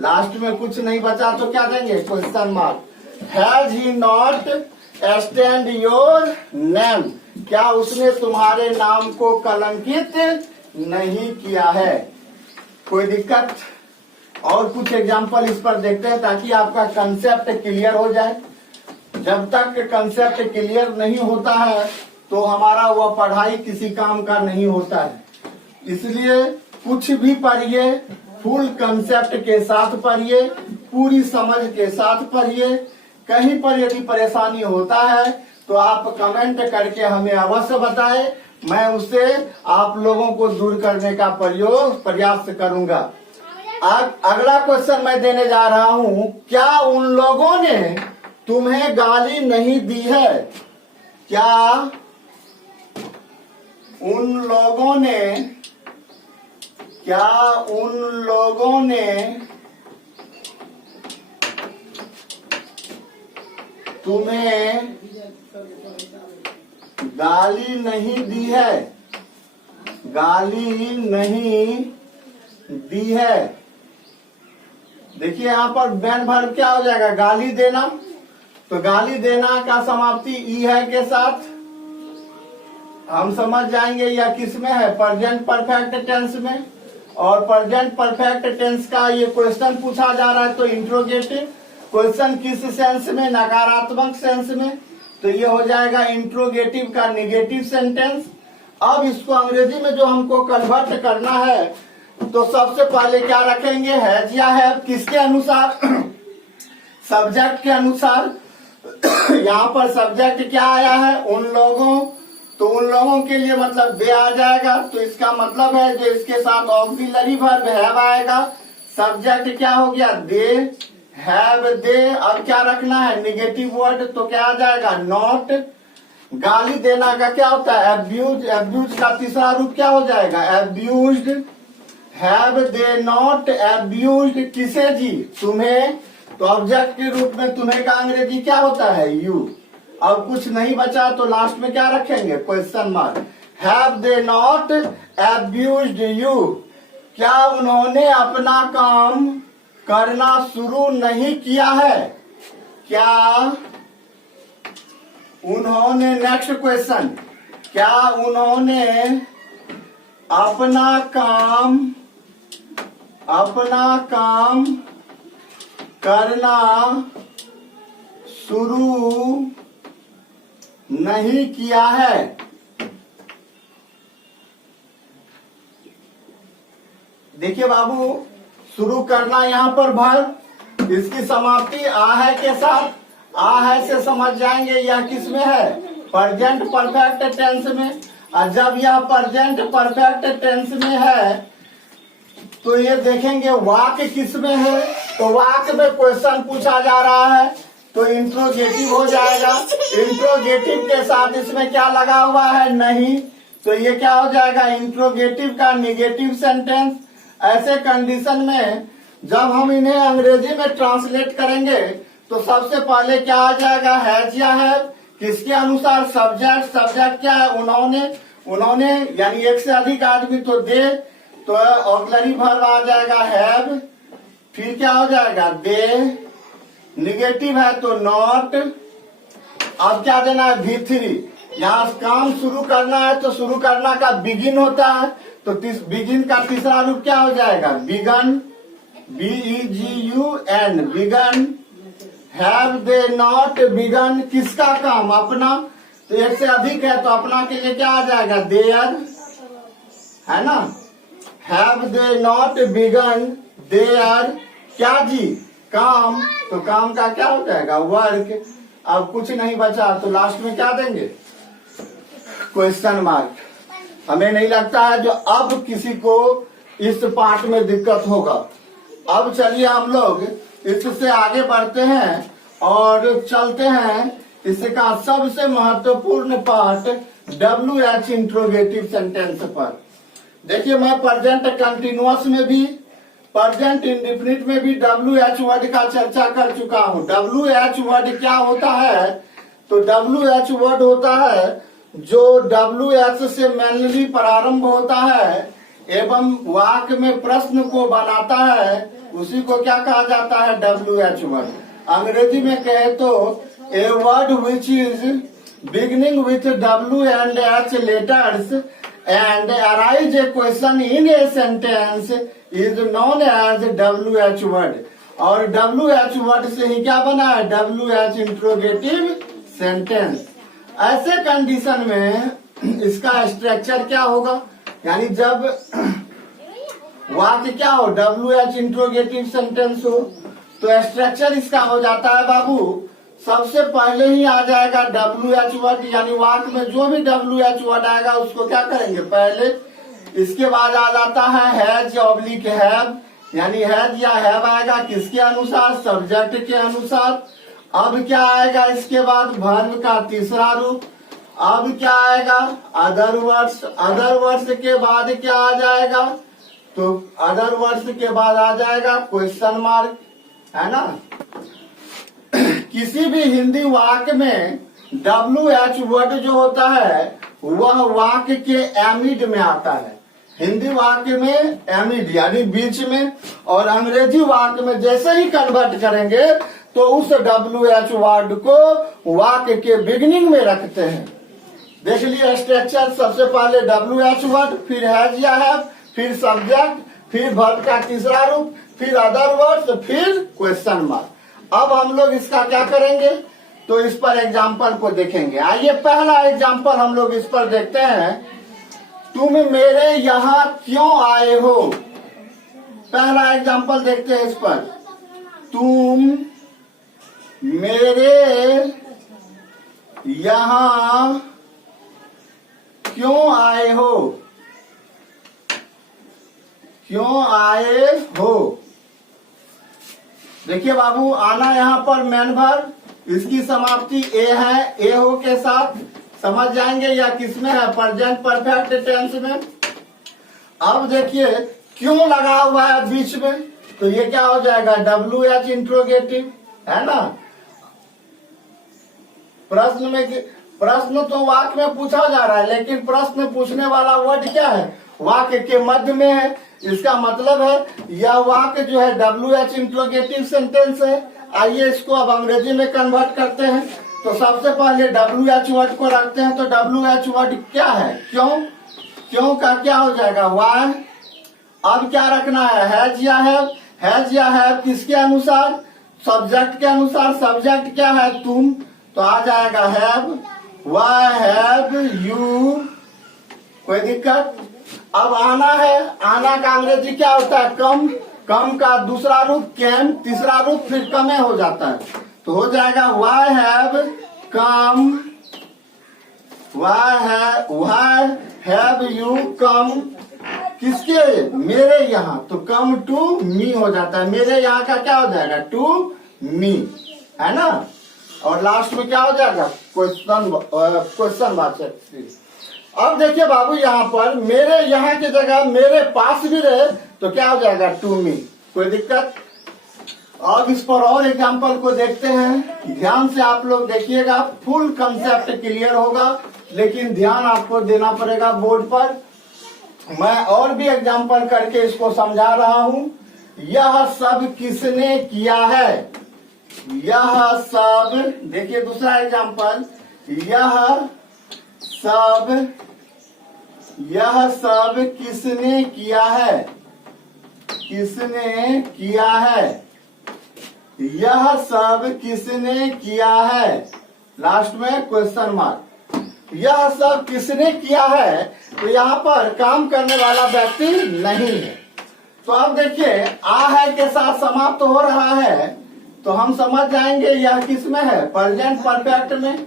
लास्ट में कुछ नहीं बचा तो क्या देंगे? Question mark. Has he not STAINed your name, क्या उसने तुम्हारे नाम को कलंकित नहीं किया है? कोई दिक्कत? और कुछ एग्जाम्पल इस पर देखते हैं ताकि आपका कंसेप्ट क्लियर हो जाए। जब तक कंसेप्ट क्लियर नहीं होता है तो हमारा वह पढ़ाई किसी काम का नहीं होता है। इसलिए कुछ भी पढ़िए फुल कंसेप्ट के साथ पढ़िए, पूरी समझ के साथ पढ़िए। कहीं पर यदि परेशानी होता है तो आप कमेंट करके हमें अवश्य बताएं, मैं उसे आप लोगों को दूर करने का प्रयास करूंगा। अगला क्वेश्चन मैं देने जा रहा हूं। क्या उन लोगों ने तुम्हें गाली नहीं दी है? क्या उन लोगों ने तुम्हें गाली नहीं दी है? गाली नहीं दी है। देखिए यहाँ पर मेन वर्ब क्या हो जाएगा? गाली देना। तो गाली देना का समाप्ति ई है के साथ हम समझ जाएंगे या किस में है? प्रेजेंट परफेक्ट टेंस में। और प्रेजेंट परफेक्ट टेंस का ये क्वेश्चन पूछा जा रहा है तो इंट्रोगेटिव। क्वेश्चन किस सेंस में? नकारात्मक सेंस में। तो ये हो जाएगा इंट्रोगेटिव का नेगेटिव सेंटेंस। अब इसको अंग्रेजी में जो हमको कन्वर्ट करना है तो सबसे पहले क्या रखेंगे? हैज या हैव। किसके अनुसार? सब्जेक्ट के अनुसार। यहाँ पर सब्जेक्ट क्या आया है? उन लोगों। तो उन लोगों के लिए मतलब दे आ जाएगा। तो इसका मतलब है जो इसके साथ ऑक्सिलरी वर्ब हैव आएगा। सब्जेक्ट क्या हो गया? दे, हैव, दे। अब क्या रखना है? Negative word. तो क्या आ जाएगा? नॉट। गाली देना का क्या होता है? एब्यूज। एब्यूज का तीसरा रूप क्या हो जाएगा? एब्यूज्ड। हैव दे नॉट एब्यूज्ड किसे जी? तुम्हें। तो ऑब्जेक्ट के रूप में तुम्हें का अंग्रेजी क्या होता है? यू। अब कुछ नहीं बचा तो लास्ट में क्या रखेंगे? Question mark. Have they not abused you, क्या उन्होंने अपना काम करना शुरू नहीं किया है? क्या उन्होंने, नेक्स्ट क्वेश्चन, क्या उन्होंने अपना काम करना शुरू नहीं किया है? देखिए बाबू, शुरू करना यहाँ पर भर, इसकी समाप्ति आ है के साथ, आ है से समझ जाएंगे यह किस में है, प्रेजेंट परफेक्ट टेंस में। और जब यह प्रेजेंट परफेक्ट टेंस में है तो ये देखेंगे वाक्य किस में है, तो वाक्य में क्वेश्चन पूछा जा रहा है तो इंट्रोगेटिव हो जाएगा। इंट्रोगेटिव के साथ इसमें क्या लगा हुआ है, नहीं, तो ये क्या हो जाएगा, इंट्रोगेटिव का निगेटिव सेंटेंस। ऐसे कंडीशन में जब हम इन्हें अंग्रेजी में ट्रांसलेट करेंगे तो सबसे पहले क्या आ जाएगा, हैज या हैव, किसके अनुसार, सब्जेक्ट, सब्जेक्ट क्या है, उन्होंने यानी एक से अधिक आदमी, तो दे, तो ऑक्सिलरी वर्ब आ जाएगा हैव, फिर क्या हो जाएगा, दे, निगेटिव है तो नॉट। अब क्या देना है, V3। यहाँ काम शुरू करना है तो शुरू करना का बिगिन होता है, तो बिगिन का तीसरा रूप क्या हो जाएगा, begun, BEGUN, begun. Have they not begun, किसका काम, अपना, तो एक से अधिक है तो अपना के लिए क्या आ जाएगा, देयर, है ना। Have they not begun there, क्या जी, काम, तो काम का क्या हो जाएगा, वर्क। अब कुछ नहीं बचा तो लास्ट में क्या देंगे, क्वेश्चन मार्क। हमें नहीं लगता है जो अब किसी को इस पार्ट में दिक्कत होगा। अब चलिए हम लोग इससे आगे बढ़ते हैं और चलते हैं इसका सबसे महत्वपूर्ण पार्ट WH इंट्रोगेटिव सेंटेंस पर। देखिए, मैं प्रेजेंट कंटिन्यूअस में भी, प्रेजेंट इंडेफिनिट में भी WH वर्ड का चर्चा कर चुका हूँ। WH वर्ड क्या होता है, तो WH वर्ड होता है जो WH से मेनली प्रारंभ होता है एवं वाक्य में प्रश्न को बनाता है, उसी को क्या कहा जाता है, WH वर्ड। अंग्रेजी में कहे तो a word which is beginning with W and H letters and arise a question in a sentence is known as WH word। और WH वर्ड से ही क्या बना है, WH इंट्रोगेटिव सेंटेंस। ऐसे कंडीशन में इसका स्ट्रक्चर क्या होगा, यानी जब वाक्य क्या हो, WH इंट्रोगेटिव सेंटेंस हो, तो स्ट्रक्चर इसका हो जाता है बाबू, सबसे पहले ही आ जाएगा WH वर्ड, यानी वाक्य में जो भी WH वर्ड आएगा उसको क्या करेंगे पहले, इसके बाद आ जाता है हैज ऑब्लिक हैव, यानी हैज या हैव आएगा किसके अनुसार, सब्जेक्ट के अनुसार। अब क्या आएगा इसके बाद, वर्ब का तीसरा रूप। अब क्या आएगा, अदर वर्ड्स। अदर वर्ड्स के बाद क्या आ जाएगा, तो अदर वर्ड्स के बाद आ जाएगा क्वेश्चन मार्क, है ना। किसी भी हिंदी वाक्य में WH वर्ड जो होता है वह वाक्य के एमिड में आता है। हिंदी वाक्य में एमिड यानी बीच में, और अंग्रेजी वाक्य में जैसे ही कन्वर्ट करेंगे तो उस WH वर्ड को वाक्य के बिगिनिंग में रखते हैं। देख लिए स्ट्रक्चर, सबसे पहले WH वर्ड, फिर हैज या हैव, फिर सब्जेक्ट, फिर वर्ब का तीसरा रूप, फिर अदर वर्ड्स, फिर क्वेश्चन मार्क। अब हम लोग इसका क्या करेंगे, तो इस पर एग्जाम्पल को देखेंगे। आइए पहला एग्जाम्पल हम लोग इस पर देखते हैं, तुम मेरे यहाँ क्यों आए हो। पहला एग्जाम्पल देखते हैं इस पर, तुम मेरे यहाँ क्यों आए हो, क्यों आए हो। देखिए बाबू, आना यहाँ पर मेन वर्ब, इसकी समाप्ति ए है, ए हो के साथ समझ जाएंगे या किसमें है, प्रेजेंट परफेक्ट टेंस में। अब देखिए क्यों लगा हुआ है बीच में, तो ये क्या हो जाएगा, WH इंट्रोगेटिव, है ना। प्रश्न तो वाक्य में पूछा जा रहा है, लेकिन प्रश्न पूछने वाला वर्ड क्या है, वाक्य के मध्य में है। इसका मतलब है यह वाक्य जो है WH इंट्रोगेटिव सेंटेंस है। आइए इसको अब अंग्रेजी में कन्वर्ट करते हैं। तो सबसे पहले WH वर्ड को रखते हैं। तो WH वर्ड क्या है? क्यों? क्यों का क्या हो जाएगा? वाई। अब क्या रखना है? हैज या हैव। हैज या हैव किसके अनुसार? सब्जेक्ट के अनुसार। सब्जेक्ट क्या है? तुम। तो आ जाएगा हैव। Why have you. कोई दिक्कत? अब आना है। आना का अंग्रेजी क्या होता है? कम। कम का दूसरा रूप कैम, तीसरा रूप फिर कमे हो जाता है। तो हो जाएगा why have come. Why have you come किसके? मेरे यहाँ। तो कम टू मी हो जाता है। मेरे यहाँ का क्या हो जाएगा? टू मी, है ना। और लास्ट में क्या हो जाएगा? क्वेश्चन वाचक। अब देखिए बाबू, यहाँ पर मेरे यहाँ की जगह मेरे पास भी रहे तो क्या हो जाएगा? To me. कोई दिक्कत? अब इस पर और एग्जांपल को देखते हैं। ध्यान से आप लोग देखिएगा, फुल कंसेप्ट क्लियर होगा, लेकिन ध्यान आपको देना पड़ेगा बोर्ड पर। मैं और भी एग्जांपल करके इसको समझा रहा हूं। यह सब किसने किया है? यह सब, देखिए दूसरा एग्जांपल, यह सब किसने किया है? किसने किया है? यह सब किसने किया है? लास्ट में क्वेश्चन मार्क। यह सब किसने किया है? तो यहाँ पर काम करने वाला व्यक्ति नहीं है। तो अब देखिए, आ है के साथ समाप्त हो रहा है, तो हम समझ जाएंगे यह किस में है? प्रेजेंट परफेक्ट में।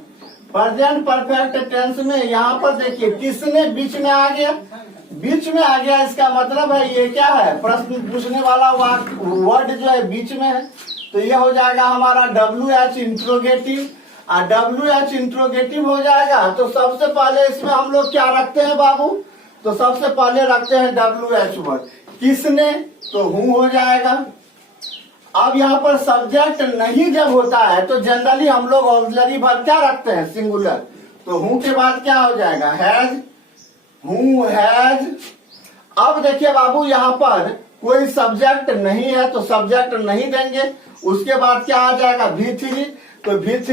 प्रेजेंट परफेक्ट टेंस में यहाँ पर देखिए किसने बीच में आ गया। बीच में आ गया, इसका मतलब है ये क्या है? प्रश्न पूछने वाला वर्ड जो है बीच में है। तो ये हो जाएगा हमारा WH इंट्रोगेटिव। WH इंट्रोगेटिव हो जाएगा। तो सबसे पहले इसमें हम लोग क्या रखते हैं बाबू? तो सबसे पहले रखते हैं WH वर्ड। किसने? तो हूँ हो जाएगा। अब यहाँ पर सब्जेक्ट नहीं जब होता है तो जनरली हम लोग ऑक्सिलरी वर्ब क्या रखते हैं? सिंगुलर। तो हूँ के बाद क्या हो जाएगा? हैज। हूँ हैज। अब देखिए बाबू, यहाँ पर कोई सब्जेक्ट नहीं है तो सब्जेक्ट नहीं देंगे। उसके बाद क्या आ जाएगा? V3। तो V3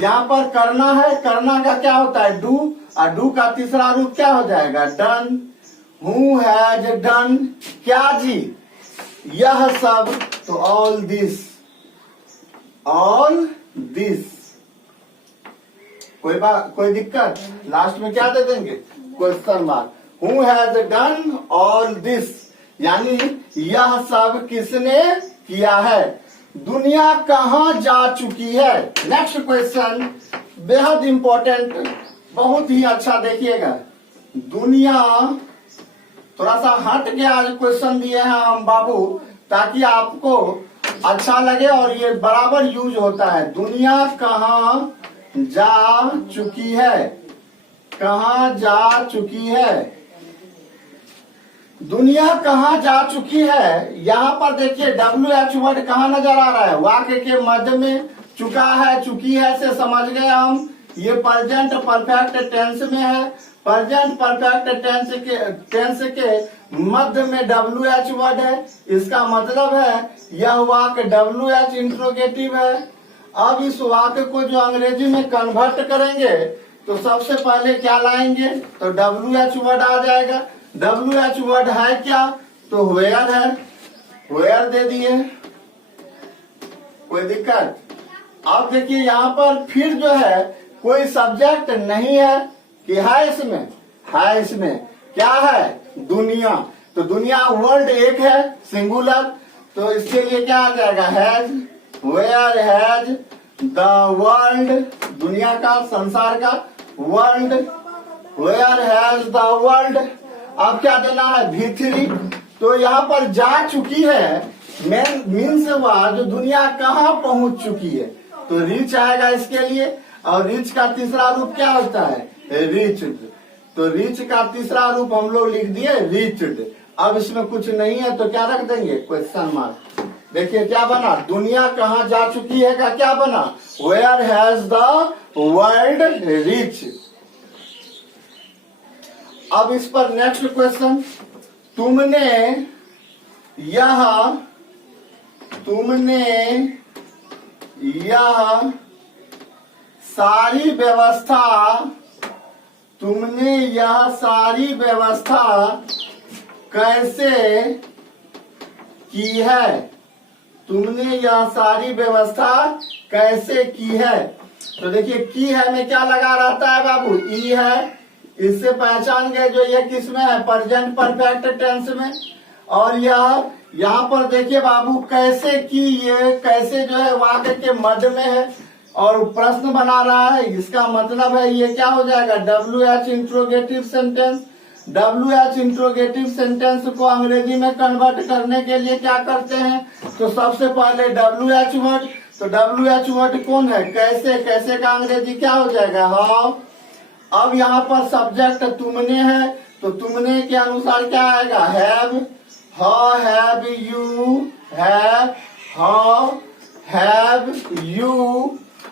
यहाँ पर करना है। करना का क्या होता है? डू। और डू का तीसरा रूप क्या हो जाएगा? डन। हु हैज डन क्या जी? यह सब। तो ऑल दिस। All this. कोई दिक्कत? लास्ट में क्या दे देंगे? Question mark. Who has done all this, यानी यह सब किसने किया है? दुनिया कहाँ जा चुकी है? नेक्स्ट क्वेश्चन बेहद इंपॉर्टेंट, बहुत ही अच्छा देखिएगा। दुनिया, थोड़ा सा हट के आज क्वेश्चन दिए हैं हम बाबू, ताकि आपको अच्छा लगे और ये बराबर यूज होता है। दुनिया कहाँ जा चुकी है? कहाँ जा चुकी है? दुनिया कहाँ जा चुकी है? यहाँ पर देखिए WH वर्ड कहाँ नजर आ रहा है? वाक्य के मध्य में। चुका है, चुकी है से समझ गए हम। ये प्रेजेंट परफेक्ट टेंस में है। प्रेजेंट परफेक्ट टेंस के मध्य में WH वर्ड है। इसका मतलब है यह वाक्य WH इंट्रोगेटिव है। अब इस वाक्य को जो अंग्रेजी में कन्वर्ट करेंगे तो सबसे पहले क्या लाएंगे? तो WH वर्ड आ जाएगा। WH वर्ड है क्या? तो वेयर है। वेयर दे दिए। कोई दिक्कत? अब देखिए यहाँ पर फिर जो है कोई सब्जेक्ट नहीं है कि है इसमें? है इसमें। क्या है? दुनिया। तो दुनिया वर्ल्ड एक है, सिंगुलर। तो इसके लिए क्या आ जाएगा? Has. Where has the world, दुनिया का, संसार का, world. Where has the world. अब क्या देना है? V3। तो यहाँ पर जा चुकी है मीन्स वह जो दुनिया कहाँ पहुंच चुकी है, तो रीच आएगा इसके लिए। और रीच का तीसरा रूप क्या होता है? रीच्ड। तो रीच का तीसरा रूप हम लोग लिख दिए रीच्ड। अब इसमें कुछ नहीं है तो क्या रख देंगे? Question mark. देखिए क्या बना? दुनिया कहाँ जा चुकी है का क्या बना? Where has the world reach. अब इस पर नेक्स्ट क्वेश्चन, तुमने यह सारी व्यवस्था, तुमने यह सारी व्यवस्था कैसे की है? तुमने यह सारी व्यवस्था कैसे की है? तो देखिए की है में क्या लगा रहता है बाबू? ई है। इससे पहचान गए जो ये किस में है? प्रेजेंट परफेक्ट टेंस में। और यह यहाँ पर देखिए बाबू कैसे की, ये कैसे जो है वाक्य के मध्य में है और प्रश्न बना रहा है। इसका मतलब है ये क्या हो जाएगा? WH interrogative sentence. WH interrogative sentence को अंग्रेजी में कन्वर्ट करने के लिए क्या करते हैं? तो सबसे पहले WH वर्ड। तो WH वर्ड कौन है? कैसे। कैसे का अंग्रेजी क्या हो जाएगा? हाउ। अब यहाँ पर सब्जेक्ट तुमने है, तो तुमने के अनुसार क्या आएगा? Have. How have you, have, how have you.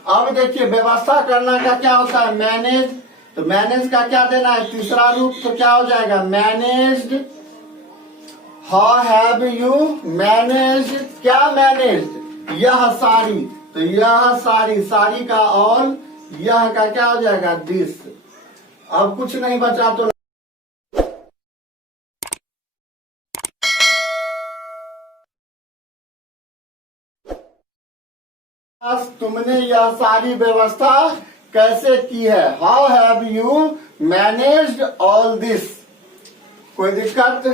अब देखिए व्यवस्था करना का क्या होता है? मैनेज। तो मैनेज का क्या देना है? तीसरा रूप। तो क्या हो जाएगा? Managed. How have you managed. क्या मैनेज्ड? यह सारी। तो यह सारी, सारी का ऑल, यह का क्या हो जाएगा? दिस। अब कुछ नहीं बचा तो तुमने यह सारी व्यवस्था कैसे की है? How have you managed all this. कोई दिक्कत?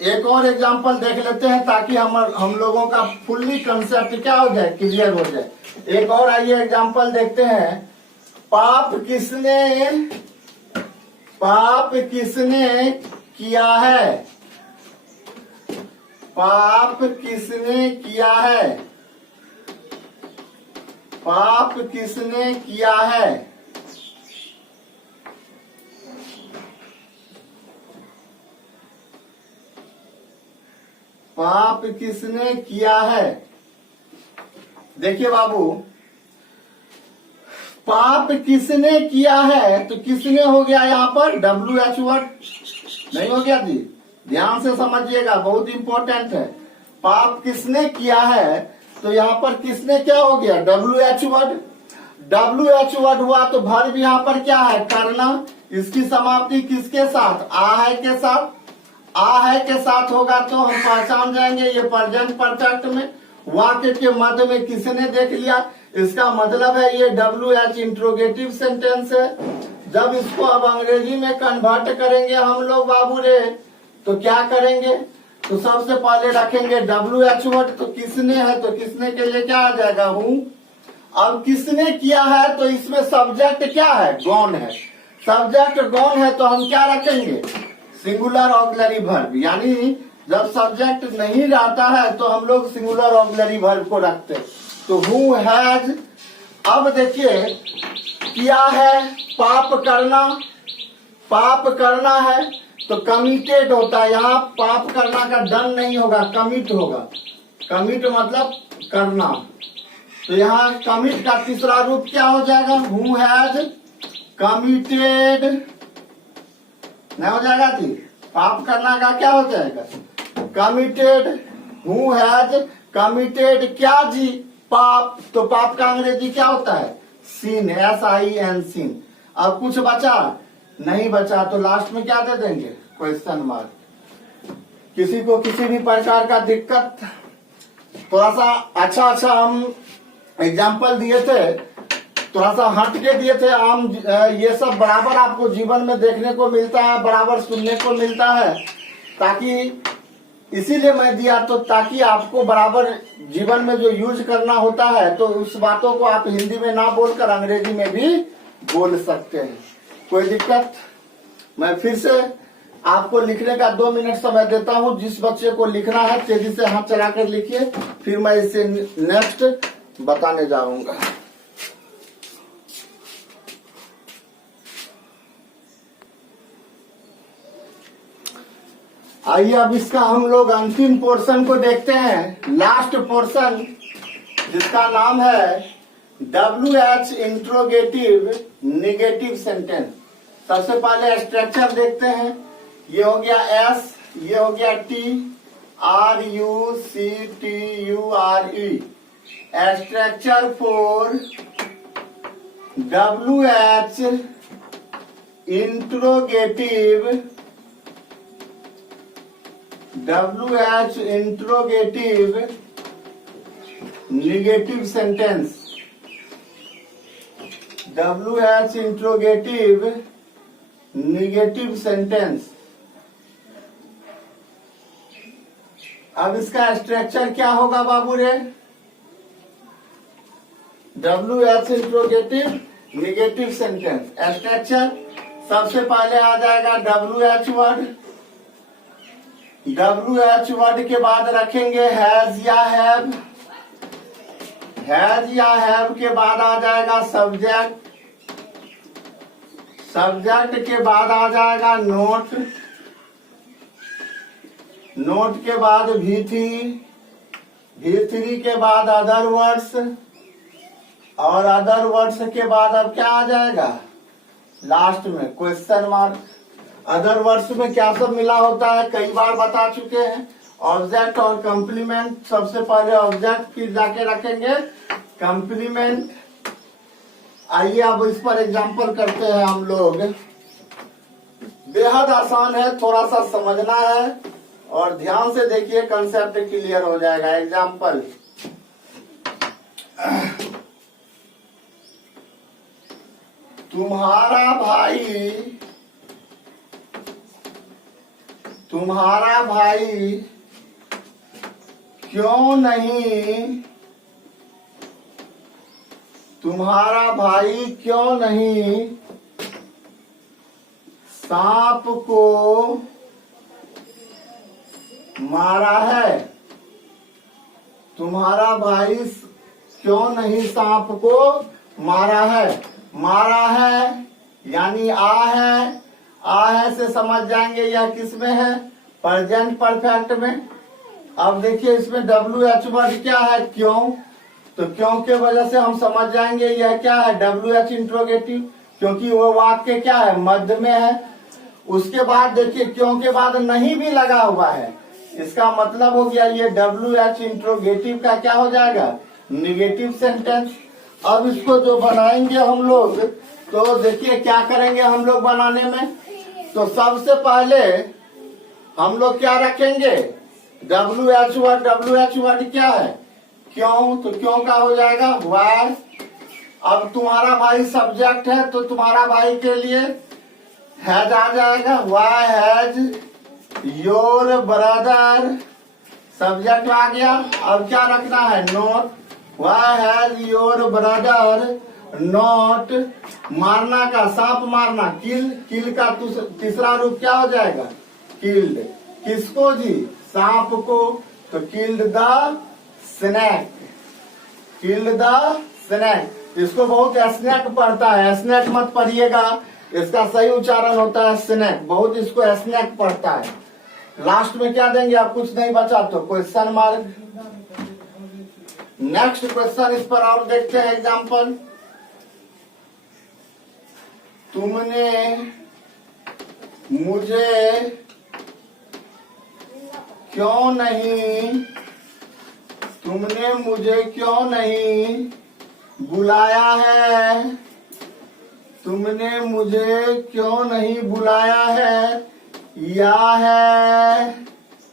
एक और एग्जांपल देख लेते हैं ताकि हम लोगों का फुल्ली कंसेप्ट क्या हो जाए? क्लियर हो जाए। एक और आइए एग्जांपल देखते हैं। पाप किसने किया है? पाप किसने किया है? पाप किसने किया है? पाप किसने किया है? देखिए बाबू, पाप किसने किया है तो किसने हो गया यहाँ पर? WH वर्ड नहीं हो गया जी? ध्यान से समझिएगा, बहुत इंपॉर्टेंट है। पाप किसने किया है तो यहाँ पर किसने क्या हो गया? WH word. WH वर्ड हुआ तो वर्ब यहाँ पर क्या है? करना। इसकी समाप्ति किसके साथ? आ है के साथ। आ है के साथ होगा तो हम पहचान जाएंगे ये प्रेजेंट परफेक्ट में। वाक्य के मध्य में किसने देख लिया, इसका मतलब है ये WH इंट्रोगेटिव सेंटेंस है। जब इसको अब अंग्रेजी में कन्वर्ट करेंगे हम लोग बाबू रे, तो क्या करेंगे? तो सबसे पहले रखेंगे WH वर्ड। तो किसने है तो किसने के लिए क्या आ जाएगा? हूं। अब किसने किया है तो इसमें सब्जेक्ट क्या है? गॉन है। सब्जेक्ट गॉन है तो हम क्या रखेंगे? Singular auxiliary verb. यानी जब सब्जेक्ट नहीं रहता है तो हम लोग सिंगुलर ऑक्सिलरी वर्ब को रखते हैं। तो हु हैज। अब देखिए किया है, पाप करना। पाप करना है तो कमिटेड होता है। यहाँ पाप करना का डन नहीं होगा, कमिट होगा। कमिट मतलब करना। तो यहाँ कमिट का तीसरा रूप क्या हो जाएगा? Who has committed. नहीं हो जाएगा जी? पाप करना का क्या हो जाएगा? कमिटेड। हु हैज कमिटेड क्या जी? पाप। तो पाप का अंग्रेजी क्या होता है? sin। SIN sin। अब कुछ बचा? नहीं बचा तो लास्ट में क्या दे देंगे? Question mark. किसी को किसी भी प्रकार का दिक्कत? थोड़ा सा अच्छा हम एग्जाम्पल दिए थे, थोड़ा सा हट के दिए थे। आम ये सब बराबर आपको जीवन में देखने को मिलता है, बराबर सुनने को मिलता है। ताकि इसीलिए मैं दिया तो ताकि आपको बराबर जीवन में जो यूज करना होता है तो उस बातों को आप हिंदी में ना बोलकर अंग्रेजी में भी बोल सकते हैं। कोई दिक्कत? मैं फिर से आपको लिखने का 2 मिनट समय देता हूं। जिस बच्चे को लिखना है तेजी से हाथ चलाकर लिखिए, फिर मैं इसे नेक्स्ट बताने जाऊंगा। आइए अब इसका हम लोग अंतिम पोर्शन को देखते हैं। लास्ट पोर्शन जिसका नाम है WH इंट्रोगेटिव नेगेटिव सेंटेंस। सबसे पहले स्ट्रक्चर देखते हैं। ये हो गया S, ये हो गया T, RUCTURE। Structure for WH interrogative, WH interrogative negative sentence, WH interrogative negative sentence. अब इसका स्ट्रक्चर क्या होगा बाबू रे? WH interrogative negative sentence structure, सबसे पहले आ जाएगा WH वर्ड, WH वर्ड के बाद रखेंगे हैज या हैव, हैज या हैव के बाद आ जाएगा सब्जेक्ट, सब्जेक्ट के बाद आ जाएगा नोट, नोट के बाद V3, V3 के बाद अदर वर्ड्स, और अदर वर्ड्स के बाद अब क्या आ जाएगा लास्ट में क्वेश्चन मार्क। अदर वर्ड्स में क्या सब मिला होता है कई बार बता चुके हैं, ऑब्जेक्ट और कंप्लीमेंट। सबसे पहले ऑब्जेक्ट फिर जाके रखेंगे कंप्लीमेंट। आइए अब इस पर एग्जांपल करते हैं हम लोग। बेहद आसान है, थोड़ा सा समझना है और ध्यान से देखिए, कंसेप्ट क्लियर हो जाएगा। एग्जांपल, तुम्हारा भाई क्यों नहीं, तुम्हारा भाई क्यों नहीं सांप को मारा है? तुम्हारा भाई क्यों नहीं सांप को मारा है? मारा है यानी आ है से समझ जाएंगे यह किस में है, प्रेजेंट परफेक्ट में। अब देखिए इसमें WH वर्ड क्या है, क्यों, तो क्यों के वजह से हम समझ जाएंगे यह क्या है WH इंट्रोगेटिव, क्योंकि वो वाक्य क्या है मध्य में है। उसके बाद देखिए क्यों के बाद नहीं भी लगा हुआ है, इसका मतलब हो गया ये WH इंट्रोगेटिव का क्या हो जाएगा निगेटिव सेंटेंस। अब इसको जो बनाएंगे हम लोग, तो देखिए क्या करेंगे हम लोग बनाने में। तो सबसे पहले हम लोग क्या रखेंगे WH वर्ड, WH वर्ड क्या है क्यों, तो क्यों का हो जाएगा वाई। अब तुम्हारा भाई सब्जेक्ट है तो तुम्हारा भाई के लिए हैज आ जाएगा, why has your brother, subject आ गया। अब क्या रखना है not, why has your brother not, मारना का सांप मारना किल, किल का तीसरा रूप क्या हो जाएगा किल्ड, किसको जी सांप को, तो killed the snake, killed the snake. इसको बहुत स्नैक पढ़ता है, स्नैक मत पढ़िएगा, इसका सही उच्चारण होता है स्नैक, बहुत इसको स्नैक पढ़ता है। लास्ट में क्या देंगे आप कुछ नहीं बचा तो क्वेश्चन मार्क। नेक्स्ट क्वेश्चन इस पर और देखते हैं एग्जांपल। तुमने मुझे क्यों नहीं बुलाया है, तुमने मुझे क्यों नहीं बुलाया है, या है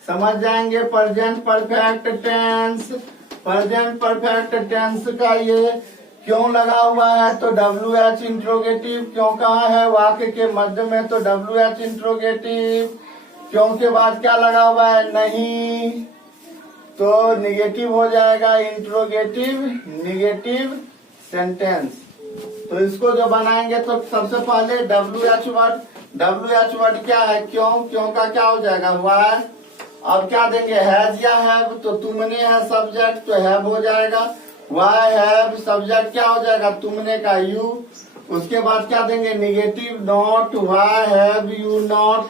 समझ जाएंगे present perfect tense, present perfect tense का ये क्यों लगा हुआ है तो WH इंट्रोगेटिव, क्यों कहाँ है वाक्य के मध्य में तो WH इंट्रोगेटिव, क्यों के बाद क्या लगा हुआ है नहीं तो निगेटिव हो जाएगा इंट्रोगेटिव निगेटिव सेंटेंस। तो इसको जो बनाएंगे तो सबसे पहले WH वर्ड, WH वर्ड क्या है क्यों, क्यों का क्या हो जाएगा वाई। अब क्या देंगे हैज या हैव, तो तुमने है सब्जेक्ट तो हैव हो जाएगा, वाई हैव सब्जेक्ट क्या हो जाएगा तुमने का यू। उसके बाद क्या देंगे negative not, why have you not.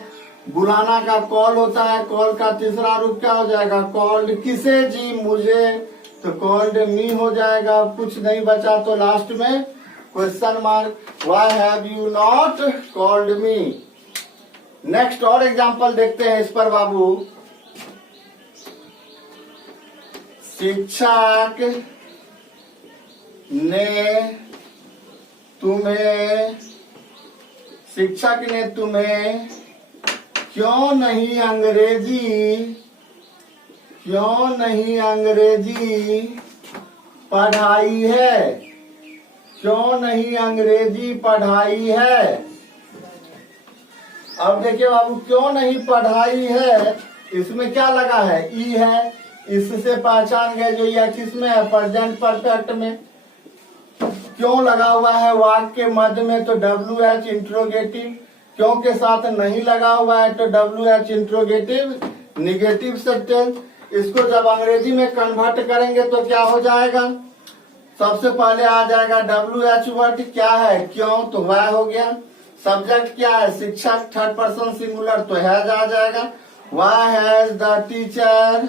बुलाना का कॉल होता है, कॉल का तीसरा रूप क्या हो जाएगा कॉल्ड, किसे जी मुझे, तो कॉल्ड मी हो जाएगा। कुछ नहीं बचा तो लास्ट में question mark, why have you not called me. Next और एग्जांपल देखते हैं इस पर बाबू। शिक्षक ने तुम्हें शिक्षक ने तुम्हें क्यों नहीं अंग्रेजी पढ़ाई है? क्यों नहीं अंग्रेजी पढ़ाई है? अब देखिए बाबू, क्यों नहीं पढ़ाई है, इसमें क्या लगा है? ई है। इससे पहचान गए जो यह किसमें है? प्रेजेंट परफेक्ट में। क्यों लगा हुआ है वाक्य के मध्य में? तो WH इंट्रोगेटिव। क्यों के साथ नहीं लगा हुआ है तो WH इंट्रोगेटिव निगेटिव सेंटेंस। इसको जब अंग्रेजी में कन्वर्ट करेंगे तो क्या हो जाएगा? सबसे पहले आ जाएगा WH वर्ड क्या है? क्यों, तो वह हो गया। सब्जेक्ट क्या है? शिक्षक, थर्ड पर्सन सिंगुलर, तो हैज आ जाएगा। Why has the teacher.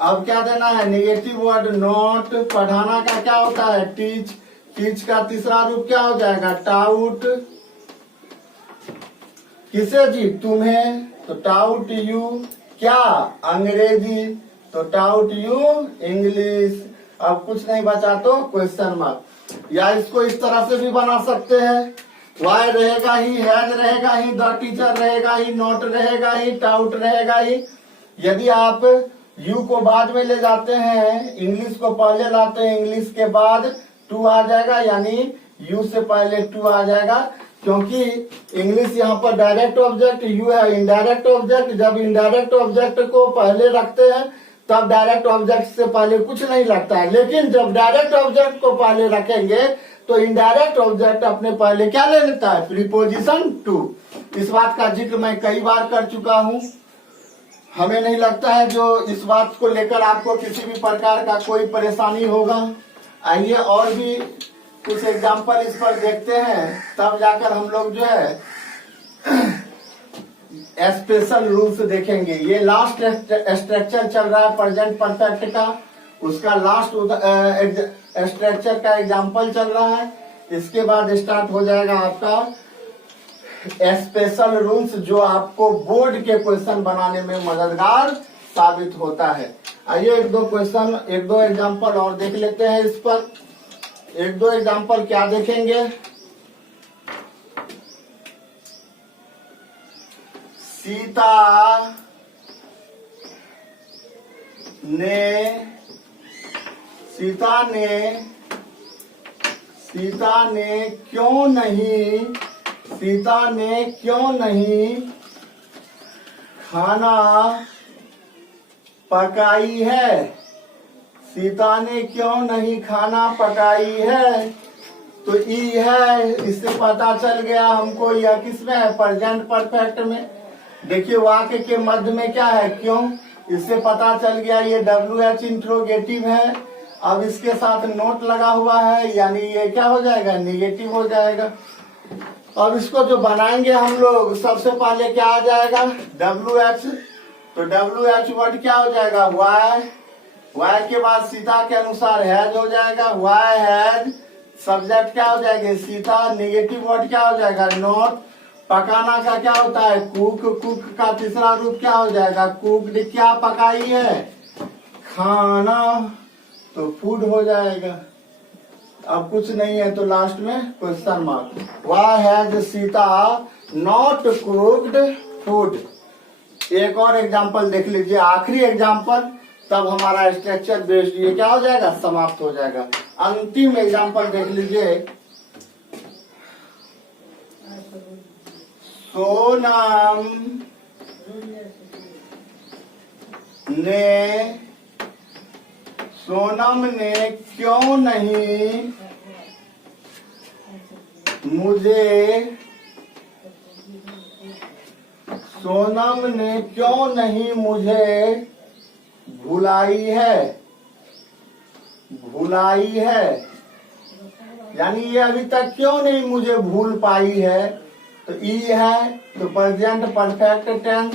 अब क्या देना है? Negative word not. पढ़ाना का क्या होता है? टीच। टीच का तीसरा रूप क्या हो जाएगा? टाउट। किसे जी? तुम्हें, तो टाउट यू। क्या? अंग्रेजी, तो टाउट यू इंग्लिश। अब कुछ नहीं बचा तो क्वेश्चन मार्क। या इसको इस तरह से भी बना सकते हैं। वाई रहेगा ही, हैज रहेगा ही, द टीचर रहेगा ही, नॉट रहेगा ही, टाउट रहेगा ही। यदि आप यू को बाद में ले जाते हैं, इंग्लिश को पहले लाते हैं, इंग्लिश के बाद टू आ जाएगा, यानी यू से पहले टू आ जाएगा। क्योंकि इंग्लिश यहाँ पर डायरेक्ट ऑब्जेक्ट, यू है इनडायरेक्ट ऑब्जेक्ट। जब इनडायरेक्ट ऑब्जेक्ट को पहले रखते हैं तब डायरेक्ट ऑब्जेक्ट से पहले कुछ नहीं लगता है। लेकिन जब डायरेक्ट ऑब्जेक्ट को पहले रखेंगे तो इनडायरेक्ट ऑब्जेक्ट अपने पहले क्या ले लेता है? Preposition to. इस बात का जिक्र मैं कई बार कर चुका हूँ। हमें नहीं लगता है जो इस बात को लेकर आपको किसी भी प्रकार का कोई परेशानी होगा। आइए और भी कुछ एग्जाम्पल इस पर देखते हैं, तब जाकर हम लोग जो है स्पेशल रूल्स देखेंगे। ये लास्ट स्ट्रक्चर चल रहा है प्रेजेंट परफेक्ट का, उसका लास्ट स्ट्रक्चर का एग्जाम्पल चल रहा है। इसके बाद स्टार्ट हो जाएगा आपका स्पेशल रूल्स, जो आपको बोर्ड के क्वेश्चन बनाने में मददगार साबित होता है। आइए एक दो एग्जाम्पल और देख लेते हैं। इस पर एक दो एग्जाम्पल क्या देखेंगे? सीता ने क्यों नहीं खाना पकाई है? सीता ने क्यों नहीं खाना पकाई है? तो ई है, इससे पता चल गया हमको यह किसमें है? प्रेजेंट परफेक्ट में। देखिए वाक्य के मध्य में क्या है? क्यों। इससे पता चल गया ये WH इंट्रोगेटिव है। अब इसके साथ नोट लगा हुआ है, यानी ये क्या हो जाएगा? निगेटिव हो जाएगा। अब इसको जो बनाएंगे हम लोग, सबसे पहले क्या आ जाएगा? WH। तो WH वर्ड क्या हो जाएगा? वाई के बाद सीता के अनुसार हैज हो जाएगा। Why has. सब्जेक्ट क्या हो जाएगा? सीता। निगेटिव वर्ड क्या हो जाएगा? नॉट। पकाना का क्या होता है? कुक। कुक का तीसरा रूप क्या हो जाएगा? कुक्ड। क्या पकाई है? खाना, तो फूड हो जाएगा। अब कुछ नहीं है तो लास्ट में question mark. Why has Sita not cooked food. एक और एग्जाम्पल देख लीजिए, आखिरी एग्जाम्पल, तब हमारा स्ट्रक्चर बेस्ड ये क्या हो जाएगा? समाप्त हो जाएगा। अंतिम एग्जाम्पल देख लीजिए। सोनम ने क्यों नहीं मुझे भुलाई है। यानी ये अभी तक क्यों नहीं मुझे भूल पाई है? तो ई है, तो present perfect tense.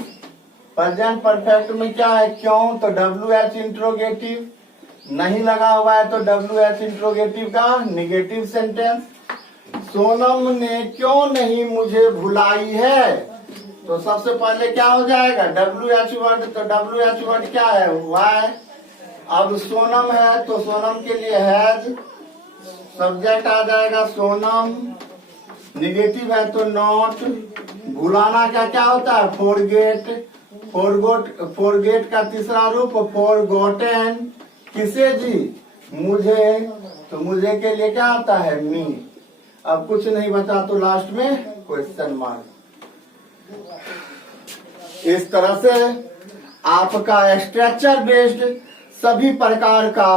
Present perfect में क्या है? क्यों, तो WH इंट्रोगेटिव। नहीं लगा हुआ है तो WH इंट्रोगेटिव का निगेटिव सेंटेंस। सोनम ने क्यों नहीं मुझे भुलाई है? तो सबसे पहले क्या हो जाएगा? WH word. तो WH वर्ड क्या है? वाई। अब सोनम है तो सोनम के लिए हैज। सब्जेक्ट आ जाएगा सोनम, निगेटिव है तो नॉट, भुलाना का क्या होता है फॉरगेट, फॉरगेट का तीसरा रूप फॉरगॉटन, किसे जी मुझे, तो मुझे के लिए क्या आता है मी। अब कुछ नहीं बचा तो लास्ट में क्वेश्चन मार्क। इस तरह से आपका स्ट्रक्चर बेस्ड सभी प्रकार का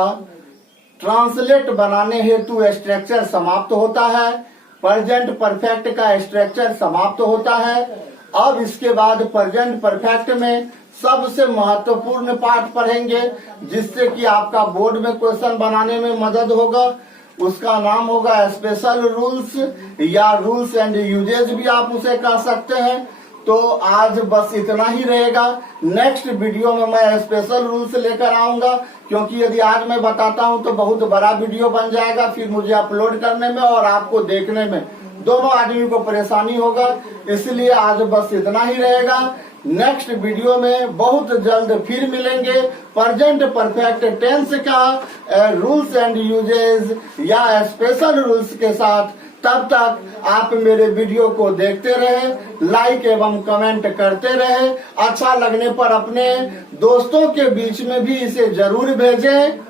ट्रांसलेट बनाने हेतु स्ट्रक्चर समाप्त होता है। प्रेजेंट परफेक्ट का स्ट्रक्चर समाप्त होता है। अब इसके बाद प्रेजेंट परफेक्ट में सबसे महत्वपूर्ण पार्ट पढ़ेंगे जिससे कि आपका बोर्ड में क्वेश्चन बनाने में मदद होगा। उसका नाम होगा स्पेशल रूल्स या रूल्स एंड यूजेज भी आप उसे कह सकते हैं। तो आज बस इतना ही रहेगा। नेक्स्ट वीडियो में मैं स्पेशल रूल्स लेकर आऊंगा, क्योंकि यदि आज मैं बताता हूं तो बहुत बड़ा वीडियो बन जाएगा, फिर मुझे अपलोड करने में और आपको देखने में दोनों आदमी को परेशानी होगा। इसलिए आज बस इतना ही रहेगा। नेक्स्ट वीडियो में बहुत जल्द फिर मिलेंगे प्रेजेंट परफेक्ट टेंस का रूल्स एंड यूजेज या स्पेशल रूल्स के साथ। तब तक आप मेरे वीडियो को देखते रहे, लाइक एवं कमेंट करते रहे। अच्छा लगने पर अपने दोस्तों के बीच में भी इसे जरूर भेजें,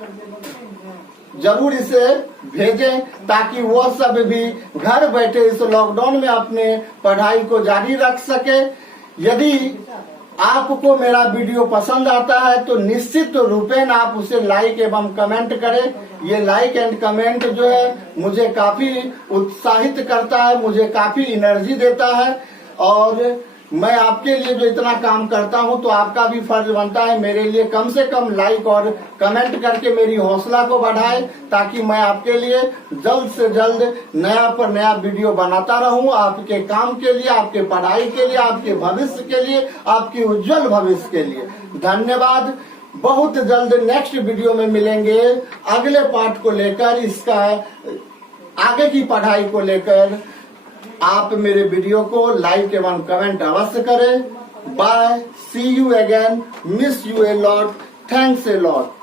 ताकि वो सब भी घर बैठे इस लॉकडाउन में अपने पढ़ाई को जारी रख सके। यदि आपको मेरा वीडियो पसंद आता है तो निश्चित रूपेण आप उसे लाइक एवं कमेंट करें। ये लाइक एंड कमेंट जो है मुझे काफी उत्साहित करता है, मुझे काफी एनर्जी देता है। और मैं आपके लिए जो इतना काम करता हूं तो आपका भी फर्ज बनता है मेरे लिए कम से कम लाइक और कमेंट करके मेरी हौसला को बढ़ाए, ताकि मैं आपके लिए जल्द से जल्द नया पर नया वीडियो बनाता रहूं। आपके काम के लिए, आपके पढ़ाई के लिए, आपके भविष्य के लिए, आपकी उज्जवल भविष्य के लिए। धन्यवाद। बहुत जल्द नेक्स्ट वीडियो में मिलेंगे अगले पार्ट को लेकर, इसका आगे की पढ़ाई को लेकर। आप मेरे वीडियो को लाइक एवं कमेंट अवश्य करें। Bye, see you again, miss you a lot, thanks a lot.